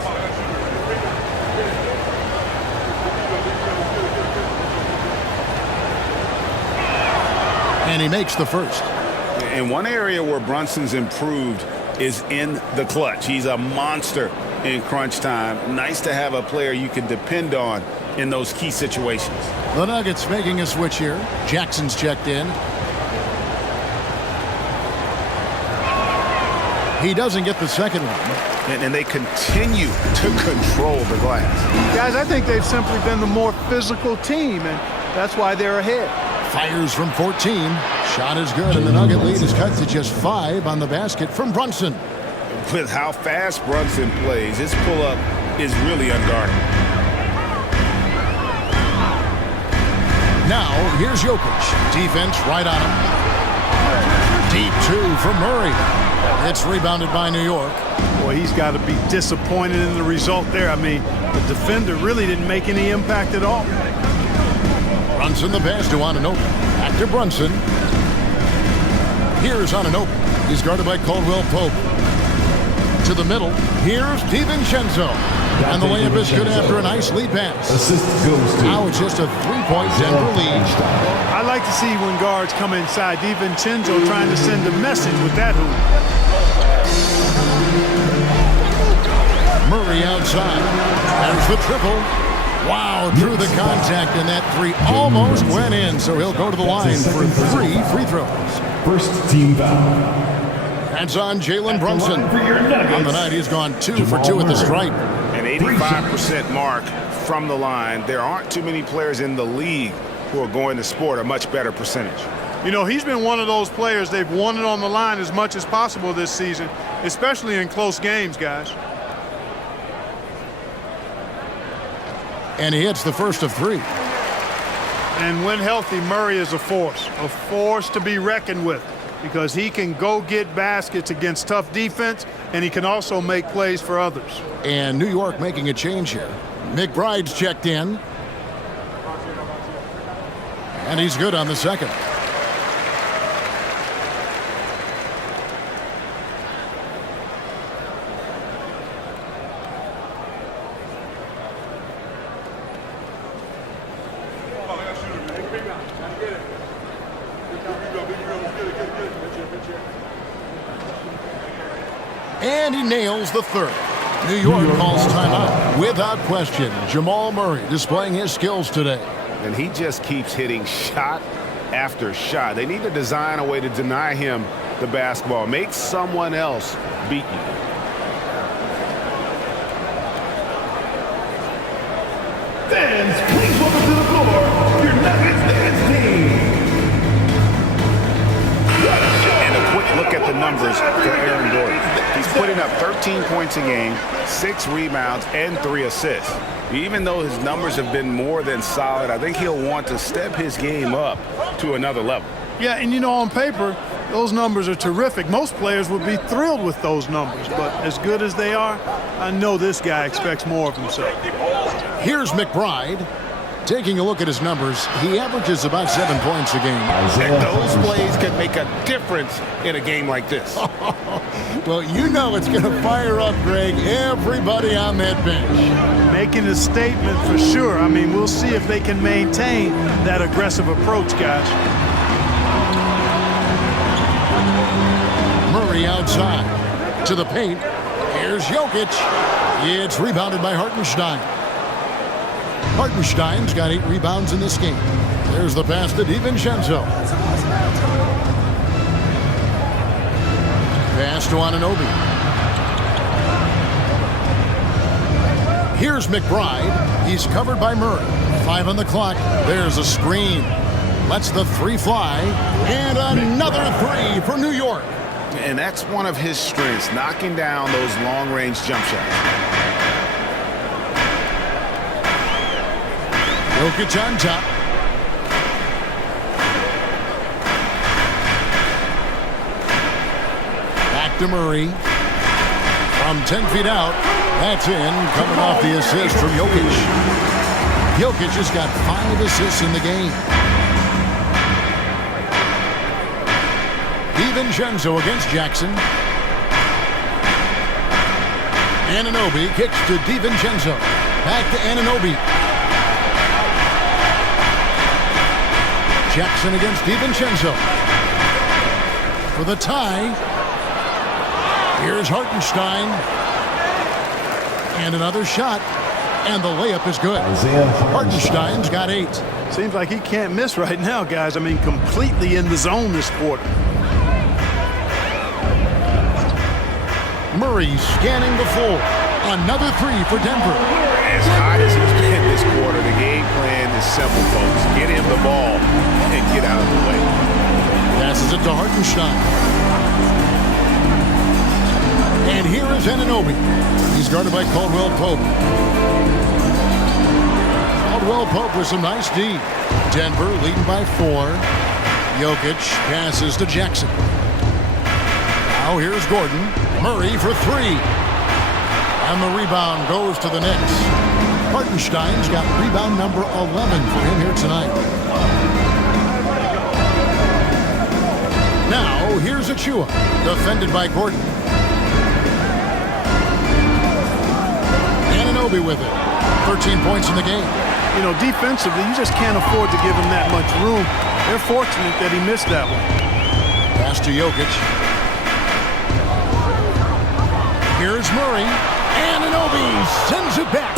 And he makes the first. And one area where Brunson's improved is in the clutch. He's a monster in crunch time. Nice to have a player you can depend on in those key situations. The Nuggets making a switch here. Jackson's checked in. He doesn't get the second one. And they continue to control the glass. Guys, I think they've simply been the more physical team, and that's why they're ahead. Fires from 14. Shot is good, and the Nugget lead is cut to just 5 on the basket from Brunson. With how fast Brunson plays, his pull-up is really unguardable. Now, here's Jokic. Defense right on him. Deep 2 from Murray. It's rebounded by New York. Boy, he's got to be disappointed in the result there. I mean, the defender really didn't make any impact at all. Brunson the pass to Anunoby. Back to Brunson. Here's Anunoby. He's guarded by Caldwell Pope. To the middle. Here's DiVincenzo. And the layup is good after a nice lead pass. Assist goes to. Now it's just a 3-point Denver lead. I like to see when guards come inside. DiVincenzo trying to send a message with that hoop. Murray outside. There's the triple. Wow, through the contact, and that 3 almost went in, so he'll go to the line for 3 free throws. First team foul. That's on Jalen Brunson. On the night, he's gone 2 for 2 at the stripe. An 85% mark from the line. There aren't too many players in the league who are going to sport a much better percentage. You know, he's been one of those players they've wanted on the line as much as possible this season, especially in close games, guys. And he hits the first of 3. And when healthy, Murray is a force to be reckoned with, because he can go get baskets against tough defense, and he can also make plays for others. And New York making a change here. McBride's checked in. And he's good on the second. And he nails the third. New York calls timeout without question. Jamal Murray displaying his skills today. And he just keeps hitting shot after shot. They need to design a way to deny him the basketball. Make someone else beat you. Fans, please welcome to the floor your Nuggets dance team. And a quick look at the numbers for Aaron Gordon. He's putting up 13 points a game, 6 rebounds, and 3 assists. Even though his numbers have been more than solid, I think he'll want to step his game up to another level. Yeah, and you know, on paper, those numbers are terrific. Most players would be thrilled with those numbers, but as good as they are, I know this guy expects more of himself. Here's McBride. Taking a look at his numbers, he averages about 7 points a game. And those plays can make a difference in a game like this. Well, you know it's going to fire up, Greg, everybody on that bench. Making a statement for sure. I mean, we'll see if they can maintain that aggressive approach, guys. Murray outside to the paint. Here's Jokic. It's rebounded by Hartenstein. Hartenstein's got 8 rebounds in this game. There's the pass to DiVincenzo. Pass to Anunoby. Here's McBride. He's covered by Murray. 5 on the clock. There's a screen. Lets the 3 fly. And another 3 for New York. And that's one of his strengths, knocking down those long-range jump shots. Jokic on top. Back to Murray. From 10 feet out. That's in. Coming off the assist from Jokic. Jokic has got 5 assists in the game. DiVincenzo against Jackson. Anunoby kicks to DiVincenzo. Back to Anunoby. Jackson against DiVincenzo. For the tie. Here's Hartenstein. And another shot. And the layup is good. Hartenstein's got 8. Seems like he can't miss right now, guys. I mean, completely in the zone this quarter. Murray scanning the floor. Another 3 for Denver. As hot as he's been this quarter, the game plan is simple, folks. Get him the ball and get out of the way. Passes it to Hartenstein. And here is Anunoby. He's guarded by Caldwell Pope. Caldwell Pope with some nice D. Denver leading by 4. Jokic passes to Jackson. Now here's Gordon. Murray for 3. And the rebound goes to the Knicks. Hartenstein's got rebound number 11 for him here tonight. Now, here's Achua, defended by Gordon. Anunoby with it. 13 points in the game. You know, defensively, you just can't afford to give him that much room. They're fortunate that he missed that one. Pass to Jokic. Here's Murray. Anunoby sends it back.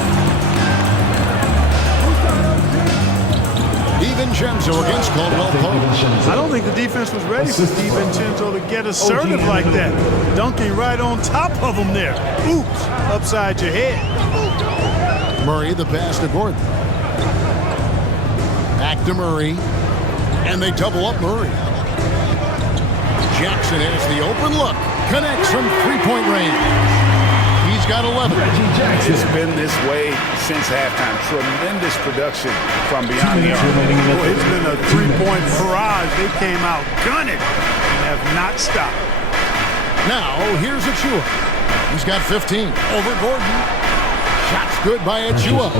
DiVincenzo against Caldwell Pope. I don't think the defense was ready for DiVincenzo to get assertive like that. Dunking right on top of him there. Oops, upside your head. Murray, the pass to Gordon. Back to Murray. And they double up Murray. Jackson has the open look. Connects from 3-point range. He's got 11. It's been this way since halftime. Tremendous production from beyond the arc. Boy, it's been a 3-point barrage. They came out gunning and have not stopped. Now, here's Achua. He's got 15 over Gordon. Shots good by Achua.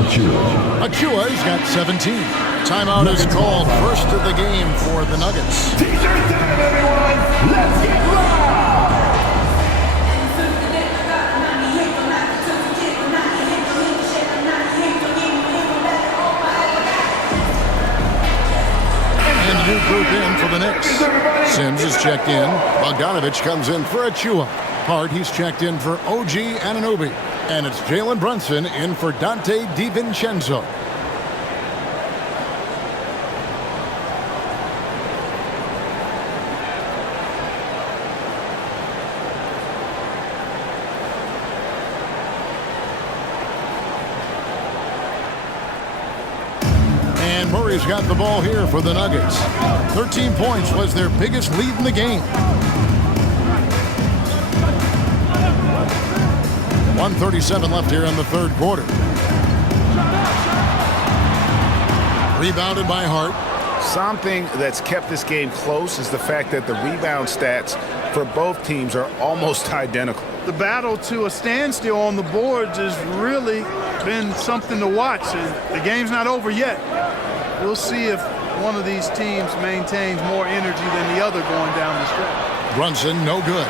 Achua's got 17. Timeout is called. First of the game for the Nuggets. T-shirts down, everyone. Let's get live. New group in for the Knicks. Sims is checked in. Bogdanovich comes in for Achua. Hart, he's checked in for OG Anunoby. And it's Jalen Brunson in for Dante DiVincenzo. Murray's got the ball here for the Nuggets. 13 points was their biggest lead in the game. 1:37 left here in the third quarter. Rebounded by Hart. Something that's kept this game close is the fact that the rebound stats for both teams are almost identical. The battle to a standstill on the boards has really been something to watch. The game's not over yet. We'll see if one of these teams maintains more energy than the other going down the stretch. Brunson, no good.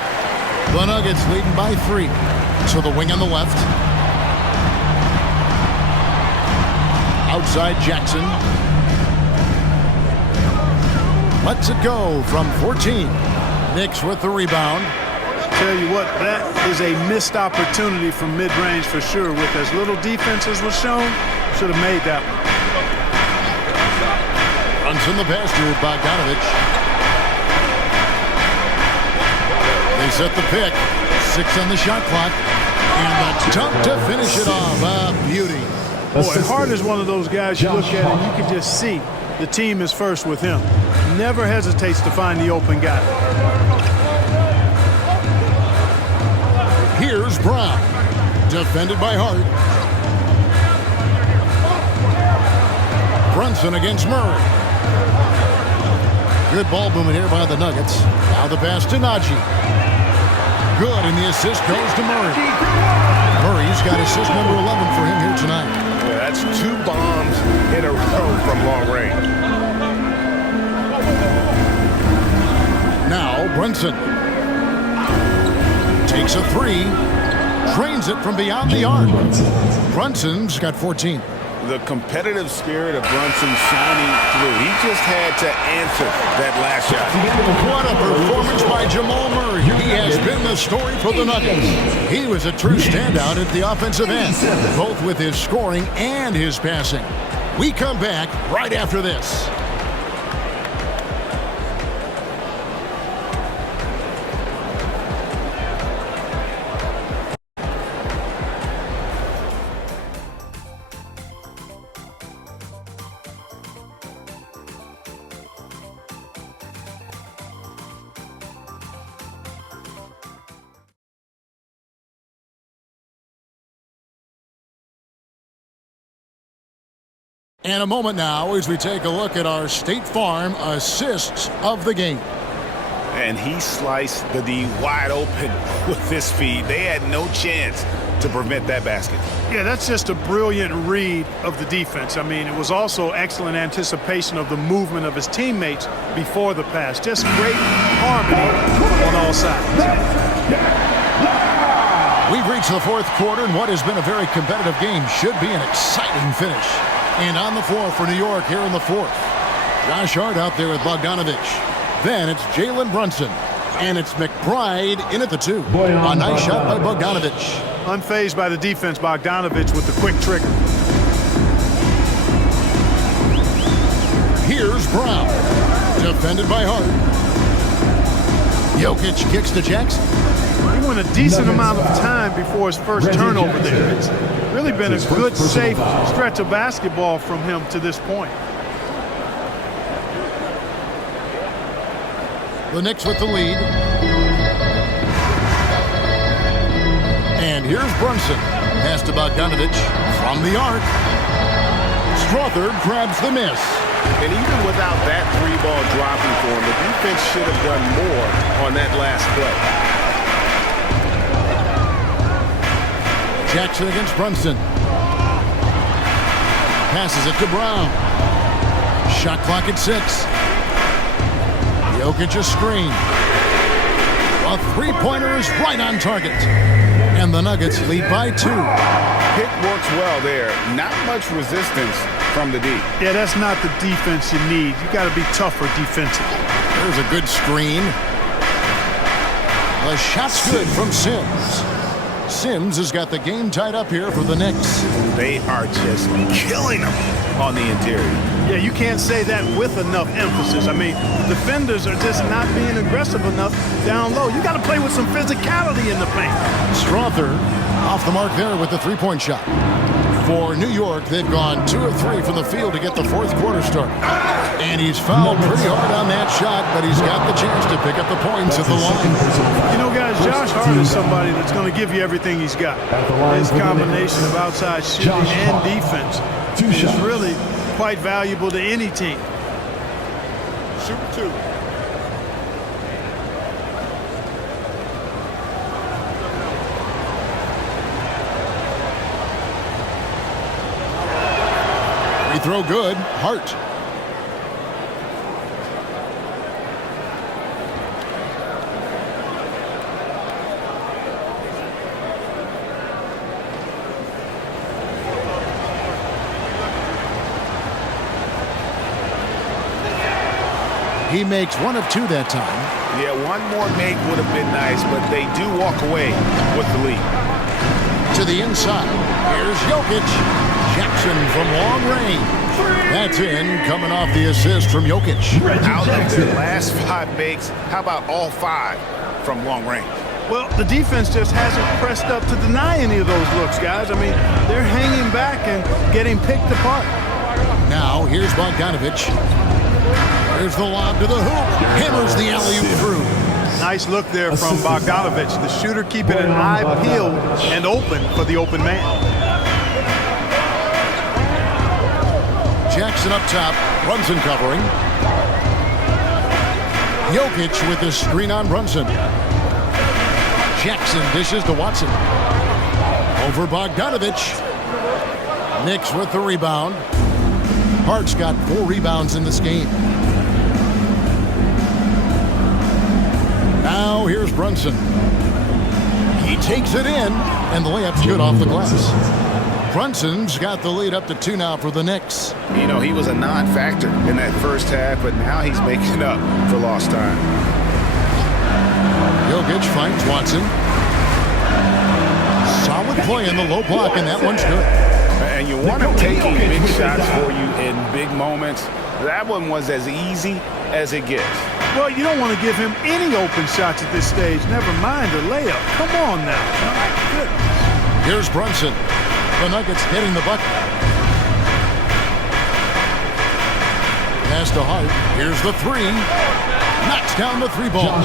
The Nuggets leading by 3. To the wing on the left. Outside Jackson. Lets it go from 14. Knicks with the rebound. Tell you what, that is a missed opportunity from mid-range for sure. With as little defense as was shown, should have made that one. Runs in the pass to Bogdanovich. They set the pick. 6 on the shot clock. And the dunk to finish it off. A beauty. Boy, Hart is one of those guys you look at and you can just see the team is first with him. Never hesitates to find the open guy. Here's Brown. Defended by Hart. Brunson against Murray. Good ball movement here by the Nuggets. Now the pass to Najee. Good, and the assist goes to Murray. Murray's got assist number 11 for him here tonight. Yeah, that's 2 bombs in a row from long range. Now Brunson takes a 3, drains it from beyond the arc. Brunson's got 14. The competitive spirit of Brunson shining through. He just had to answer that last shot. What a performance by Jamal Murray. He has been the story for the Nuggets. He was a true standout at the offensive end, both with his scoring and his passing. We come back right after this. And a moment now as we take a look at our State Farm assists of the game. And he sliced the D wide open with his feed. They had no chance to prevent that basket. Yeah, that's just a brilliant read of the defense. I mean, it was also excellent anticipation of the movement of his teammates before the pass. Just great harmony on all sides. We've reached the fourth quarter, and what has been a very competitive game should be an exciting finish. And on the floor for New York here in the fourth. Josh Hart out there with Bogdanovich. Then it's Jalen Brunson. And it's McBride in at the 2. A nice shot by Bogdanovich. Unfazed by the defense, Bogdanovich with the quick trigger. Here's Brown. Defended by Hart. Jokic kicks to Jackson. He went a decent amount of time before his first turnover there. It's really been a good, safe stretch of basketball from him to this point. The Knicks with the lead. And here's Brunson. Pass to Bogdanovich from the arc. Strother grabs the miss. And even without that 3-ball dropping for him, the defense should have done more on that last play. Jackson against Brunson. Passes it to Brown. Shot clock at 6. Jokic a screen. A 3-pointer is right on target. And the Nuggets lead by 2. Pick works well there. Not much resistance from the D. Yeah, that's not the defense you need. You got to be tougher defensively. There's a good screen. The shot's good from Sims. Sims has got the game tied up here for the Knicks. They are just killing them on the interior. Yeah, you can't say that with enough emphasis. I mean, the defenders are just not being aggressive enough down low. You got to play with some physicality in the paint. Strother off the mark there with the 3-point shot. For New York, they've gone 2 of 3 from the field to get the fourth quarter started. And he's fouled pretty hard on that shot, but he's got the chance to pick up the points at the line. You know, guys, Josh Hart is somebody that's going to give you everything he's got. His combination of outside shooting and defense is really quite valuable to any team. Super 2. Free throw good. Hart. He makes 1 of 2 that time. Yeah, one more make would have been nice, but they do walk away with the lead. To the inside. Here's Jokic. Jackson from long range. That's in, coming off the assist from Jokic. Out of their last 5 makes, how about all 5 from long range? Well, the defense just hasn't pressed up to deny any of those looks, guys. I mean, they're hanging back and getting picked apart. Now, here's Bogdanovich. There's the lob to the hoop. Hammers the alley-oop through. Nice look there from Bogdanovich. The shooter keeping an eye peeled and open for the open man. Jackson up top. Brunson covering. Jokic with the screen on Brunson. Jackson dishes to Watson. Over Bogdanovich. Knicks with the rebound. Hart's got 4 rebounds in this game. Now here's Brunson. He takes it in, and the layup's good off the glass. Brunson's got the lead up to 2 now for the Knicks. You know, he was a non-factor in that first half, but now he's making up for lost time. Jokic finds Watson. Solid play in the low block, and that one's good. And you want him taking big shots for you in big moments. That one was as easy as it gets. Well, you don't want to give him any open shots at this stage. Never mind a layup. Come on now. My goodness. Here's Brunson. The Nuggets getting the bucket. Pass to Hart. Here's the 3. Knocks down the 3 ball.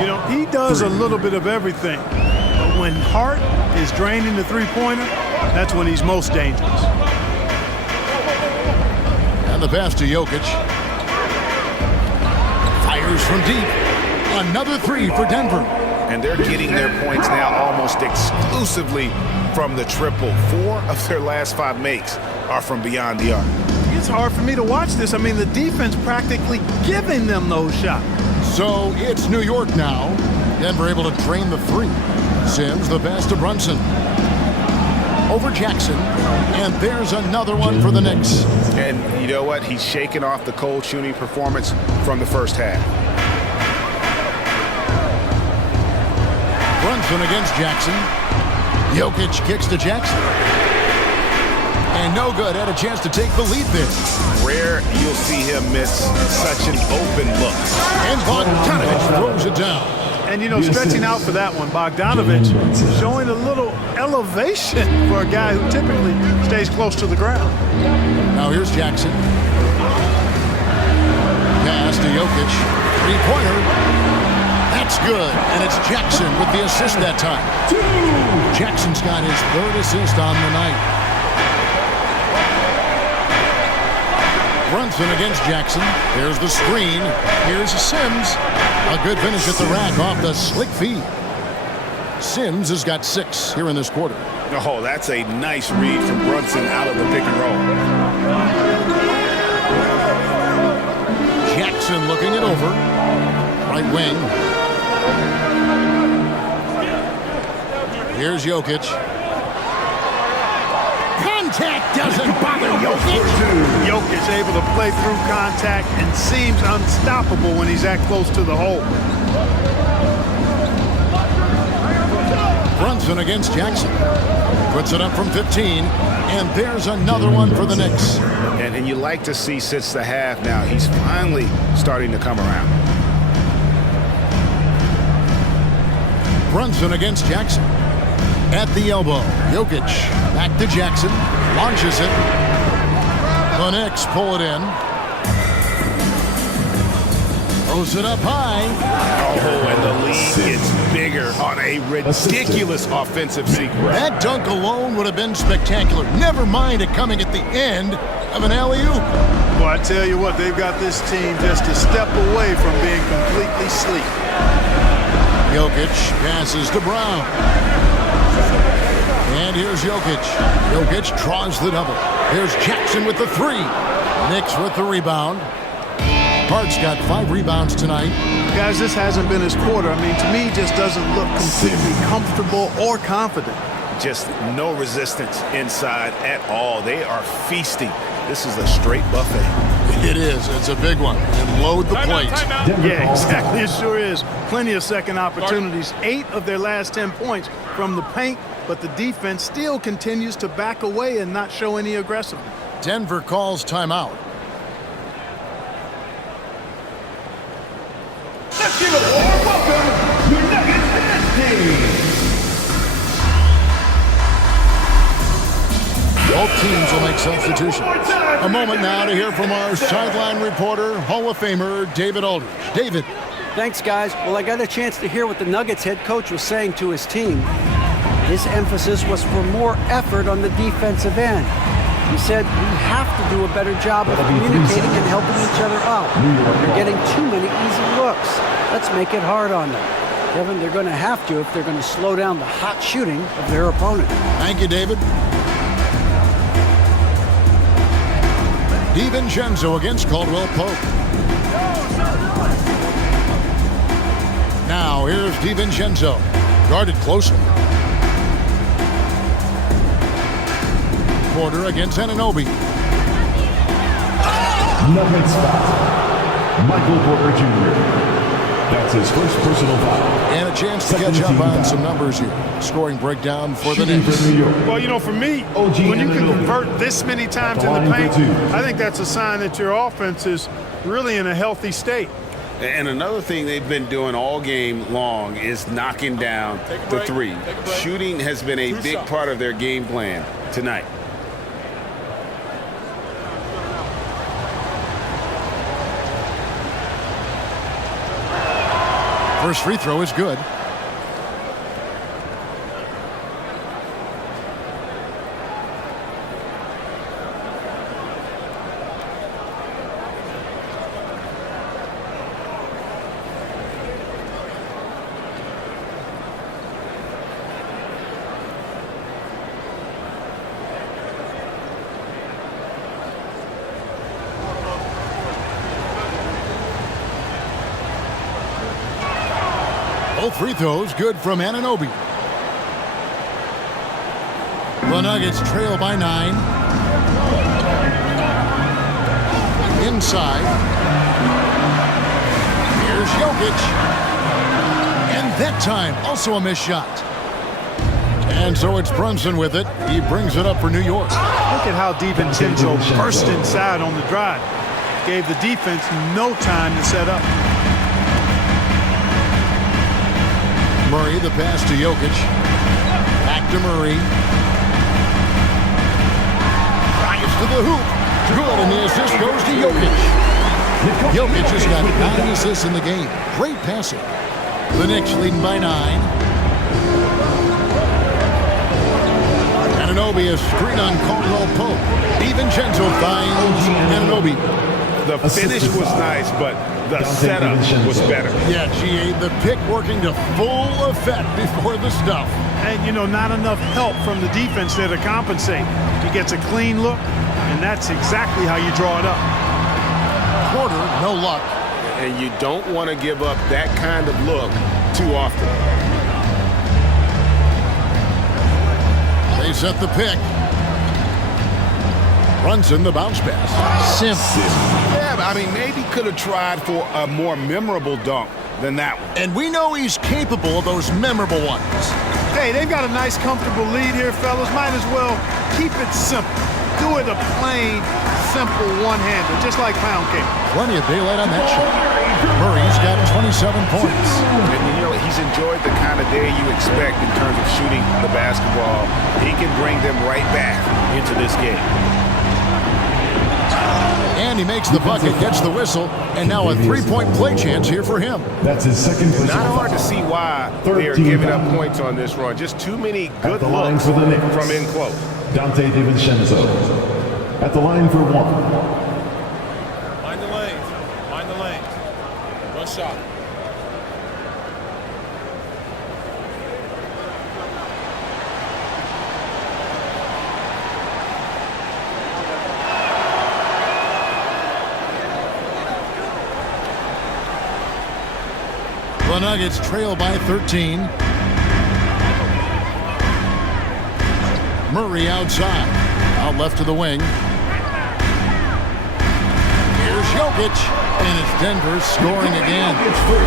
You know, he does a little bit of everything. But when Hart is draining the three-pointer, that's when he's most dangerous. And the pass to Jokic. Fires from deep. Another 3 for Denver. And they're getting their points now almost exclusively from the triple. 4 of their last 5 makes are from beyond the arc. It's hard for me to watch this. I mean, the defense practically giving them those shots. So it's New York now. Denver able to drain the 3. Sims the pass to Brunson. Over Jackson. And there's another one for the Knicks. And you know what? He's shaking off the cold shooting performance from the first half. Brunson against Jackson. Jokic kicks to Jackson. And no good. Had a chance to take the lead there. Rare you'll see him miss such an open look. And Bogdanovich throws it down. And, you know, stretching out for that one, Bogdanovich showing a little elevation for a guy who typically stays close to the ground. Now here's Jackson. Pass to Jokic. 3-pointer. That's good. And it's Jackson with the assist that time. Jackson's got his 3rd assist on the night. Brunson against Jackson. There's the screen. Here's Sims. A good finish at the rack off the slick feed. Sims has got 6 here in this quarter. Oh, that's a nice read from Brunson out of the pick and roll. Jackson looking it over. Right wing. Here's Jokic. Contact doesn't bother Jokic. Jokic able to play through contact and seems unstoppable when he's that close to the hole. Brunson against Jackson. Puts it up from 15. And there's another one for the Knicks. And you like to see since the half now, he's finally starting to come around. Brunson against Jackson. At the elbow, Jokic back to Jackson. Launches it. The Knicks pull it in. Throws it up high. Oh, and the lead gets bigger on a ridiculous offensive sequence. That dunk alone would have been spectacular. Never mind it coming at the end of an alley-oop. Well, I tell you what, they've got this team just a step away from being completely asleep. Jokic passes to Brown. And here's Jokic. Jokic draws the double. Here's Jackson with the three. Knicks with the rebound. Hart's got 5 rebounds tonight. Guys, this hasn't been his quarter. I mean, to me, he just doesn't look completely comfortable or confident. Just no resistance inside at all. They are feasting. This is a straight buffet. It is. It's a big one. And load the plate. Yeah, exactly. It sure is. Plenty of second opportunities. 8 of their last 10 points from the paint, but the defense still continues to back away and not show any aggressiveness. Denver calls timeout. Let's give a warm welcome to Nuggets team. Both teams will make substitutions. A moment now to hear from our sideline reporter, Hall of Famer David Aldridge. David. Thanks, guys. Well, I got a chance to hear what the Nuggets head coach was saying to his team. His emphasis was for more effort on the defensive end. He said, we have to do a better job of communicating and helping each other out. They're getting too many easy looks. Let's make it hard on them. Kevin, they're going to have to if they're going to slow down the hot shooting of their opponent. Thank you, David. DiVincenzo against Caldwell Pope. Now, here's DiVincenzo. Guarded closely. Porter against Anunoby. Nuggets foul. Michael Porter Jr. That's his first personal foul. And a chance to catch up on some numbers here. Scoring breakdown for the Knicks. Well, you know, for me, when you can convert this many times in the paint, I think that's a sign that your offense is really in a healthy state. And another thing they've been doing all game long is knocking down the three. Shooting has been a big part of their game plan tonight. First free throw is good. Both free throws good from Anunoby. The Nuggets trail by 9. Inside. Here's Jokic. And that time, also a missed shot. And so it's Brunson with it. He brings it up for New York. Look at how DiVincenzo burst inside on the drive. Gave the defense no time to set up. Murray, the pass to Jokic. Back to Murray. Drives to the hoop. Good, and the assist goes to Jokic. Jokic has got 9 assists in the game. Great passing. The Knicks leading by 9. Anunoby is screen on Caldwell Pope. DiVincenzo finds Anunoby. The finish was nice, but the setup was better. Yeah, GA, the pick working to full effect before the stuff. And, you know, not enough help from the defense there to compensate. He gets a clean look, and that's exactly how you draw it up. Porter, no luck. And you don't want to give up that kind of look too often. They set the pick. Brunson, the bounce pass. Simple. Yeah, but I mean, maybe could have tried for a more memorable dunk than that one. And we know he's capable of those memorable ones. Hey, they've got a nice, comfortable lead here, fellas. Might as well keep it simple. Do it a plain, simple one-hander, just like pound cake. Plenty of daylight on that shot. Murray's got 27 points. And you know, he's enjoyed the kind of day you expect in terms of shooting the basketball. He can bring them right back into this game. And he makes the bucket, gets the whistle, and now a three-point play chance here for him. That's his second personal Not foul. hard to see why they are 13 giving up foul. points on this run. Just too many At good the line looks for the Knicks. from in close. Dante DiVincenzo. At the line for one. Mind the lanes. Mind the lanes. One shot. The Nuggets trail by 13. Murray outside. Out left to the wing. Here's Jokic. And it's Denver scoring again.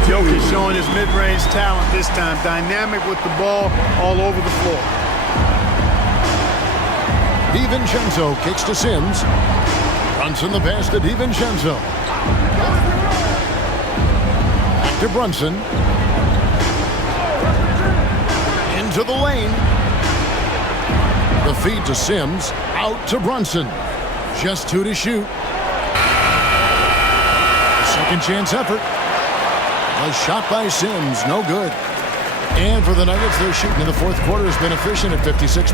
Jokic showing his mid-range talent this time. Dynamic with the ball all over the floor. DiVincenzo kicks to Sims. Brunson the pass to DiVincenzo. Back to Brunson. Into the lane. The feed to Sims. Out to Brunson. Just 2 to shoot. Second chance effort. A shot by Sims. No good. And for the Nuggets, their shooting in the fourth quarter has been efficient at 56%.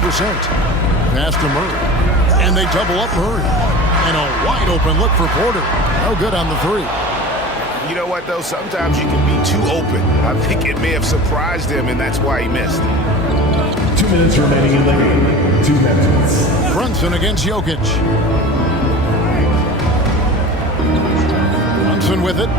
Pass to Murray. And they double up Murray. And a wide open look for Porter. No good on the three. You know what, though? Sometimes you can be too open. I think it may have surprised him, and that's why he missed. 2 minutes remaining in the game. 2 minutes. Brunson against Jokic. Brunson with it.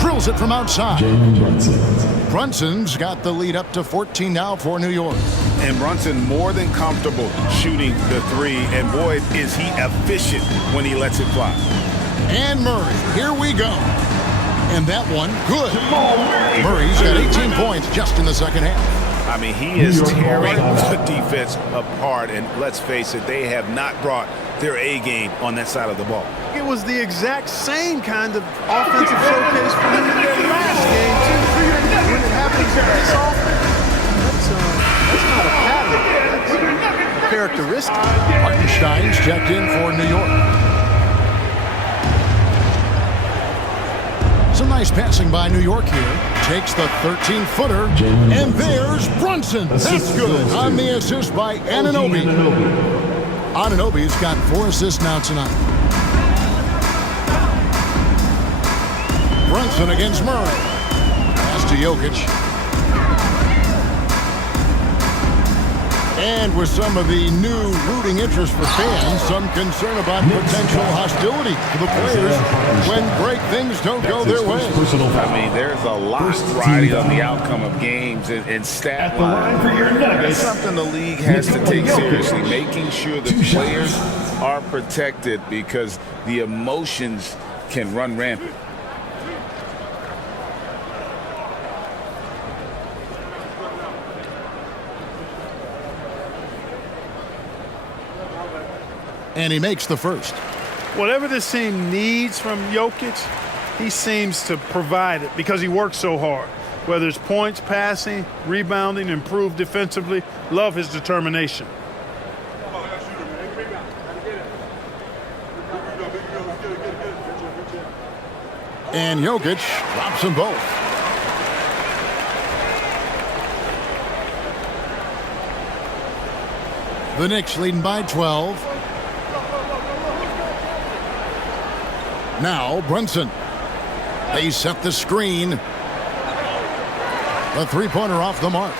Drills it from outside. Jalen Brunson. Brunson's got the lead up to 14 now for New York. And Brunson more than comfortable shooting the three. And boy, is he efficient when he lets it fly. And Murray, here we go. And that one, good. Murray's got 18 points just in the second half. I mean, he is tearing the defense apart. And let's face it, they have not brought their A game on that side of the ball. It was the exact same kind of offensive showcase for him in their last game, too. When it happens this often, that's not a pattern. That's a characteristic. Hartenstein's checked in for New York. Some nice passing by New York here. Takes the 13-footer. And there's Brunson. That's good. On the assist by Anunoby. Anunoby's got 4 assists now tonight. Brunson against Murray. Pass to Jokic. And with some of the new rooting interest for fans, some concern about potential hostility to the players when great things don't go their way. I mean, there's a lot riding on the outcome of games and stat line. That's something the league has to take seriously, making sure the players are protected because the emotions can run rampant. And he makes the first. Whatever this team needs from Jokic, he seems to provide it because he works so hard. Whether it's points, passing, rebounding, improved defensively, love his determination. And Jokic drops them both. The Knicks leading by 12. Now Brunson. They set the screen. The three-pointer off the mark.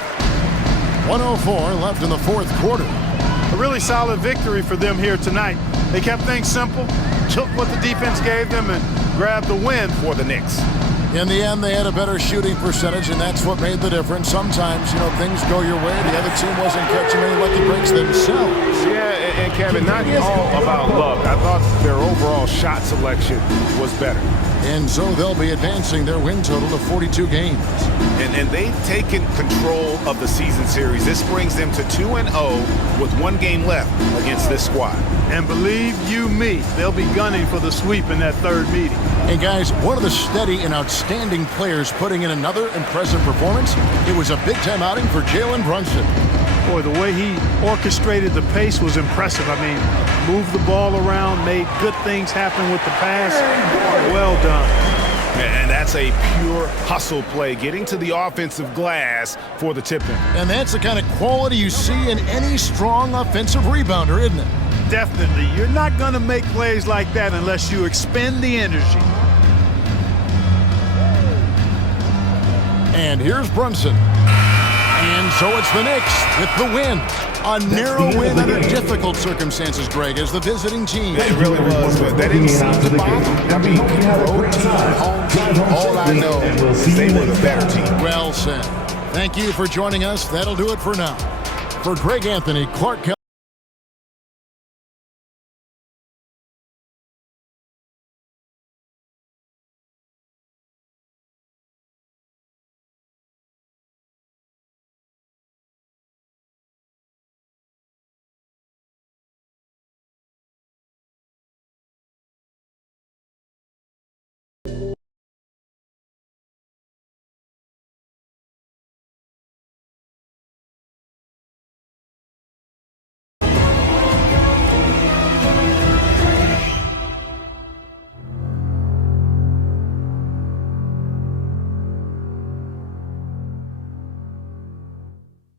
104 left in the fourth quarter. A really solid victory for them here tonight. They kept things simple, took what the defense gave them, and grabbed the win for the Knicks. In the end, they had a better shooting percentage, and that's what made the difference. Sometimes, things go your way. The other team wasn't catching any lucky breaks themselves. Yeah, and Kevin, not all about luck. I thought their overall shot selection was better. And so they'll be advancing their win total to 42 games. And they've taken control of the season series. This brings them to 2-0 with 1 game left against this squad. And believe you me, they'll be gunning for the sweep in that third meeting. And guys, one of the steady and outstanding players putting in another impressive performance, it was a big-time outing for Jalen Brunson. Boy, the way he orchestrated the pace was impressive. I mean, moved the ball around, made good things happen with the pass. Well done. And that's a pure hustle play, getting to the offensive glass for the tip-in. And that's the kind of quality you see in any strong offensive rebounder, isn't it? Definitely. You're not going to make plays like that unless you expend the energy. And here's Brunson. And so it's the Knicks with the win. A narrow win under difficult circumstances, Greg, as the visiting team. It really was, but that didn't seem to bother them. I mean, road team, home team, all I know is they were the better team. Well said. Thank you for joining us. That'll do it for now. For Greg Anthony, Clark Kelly.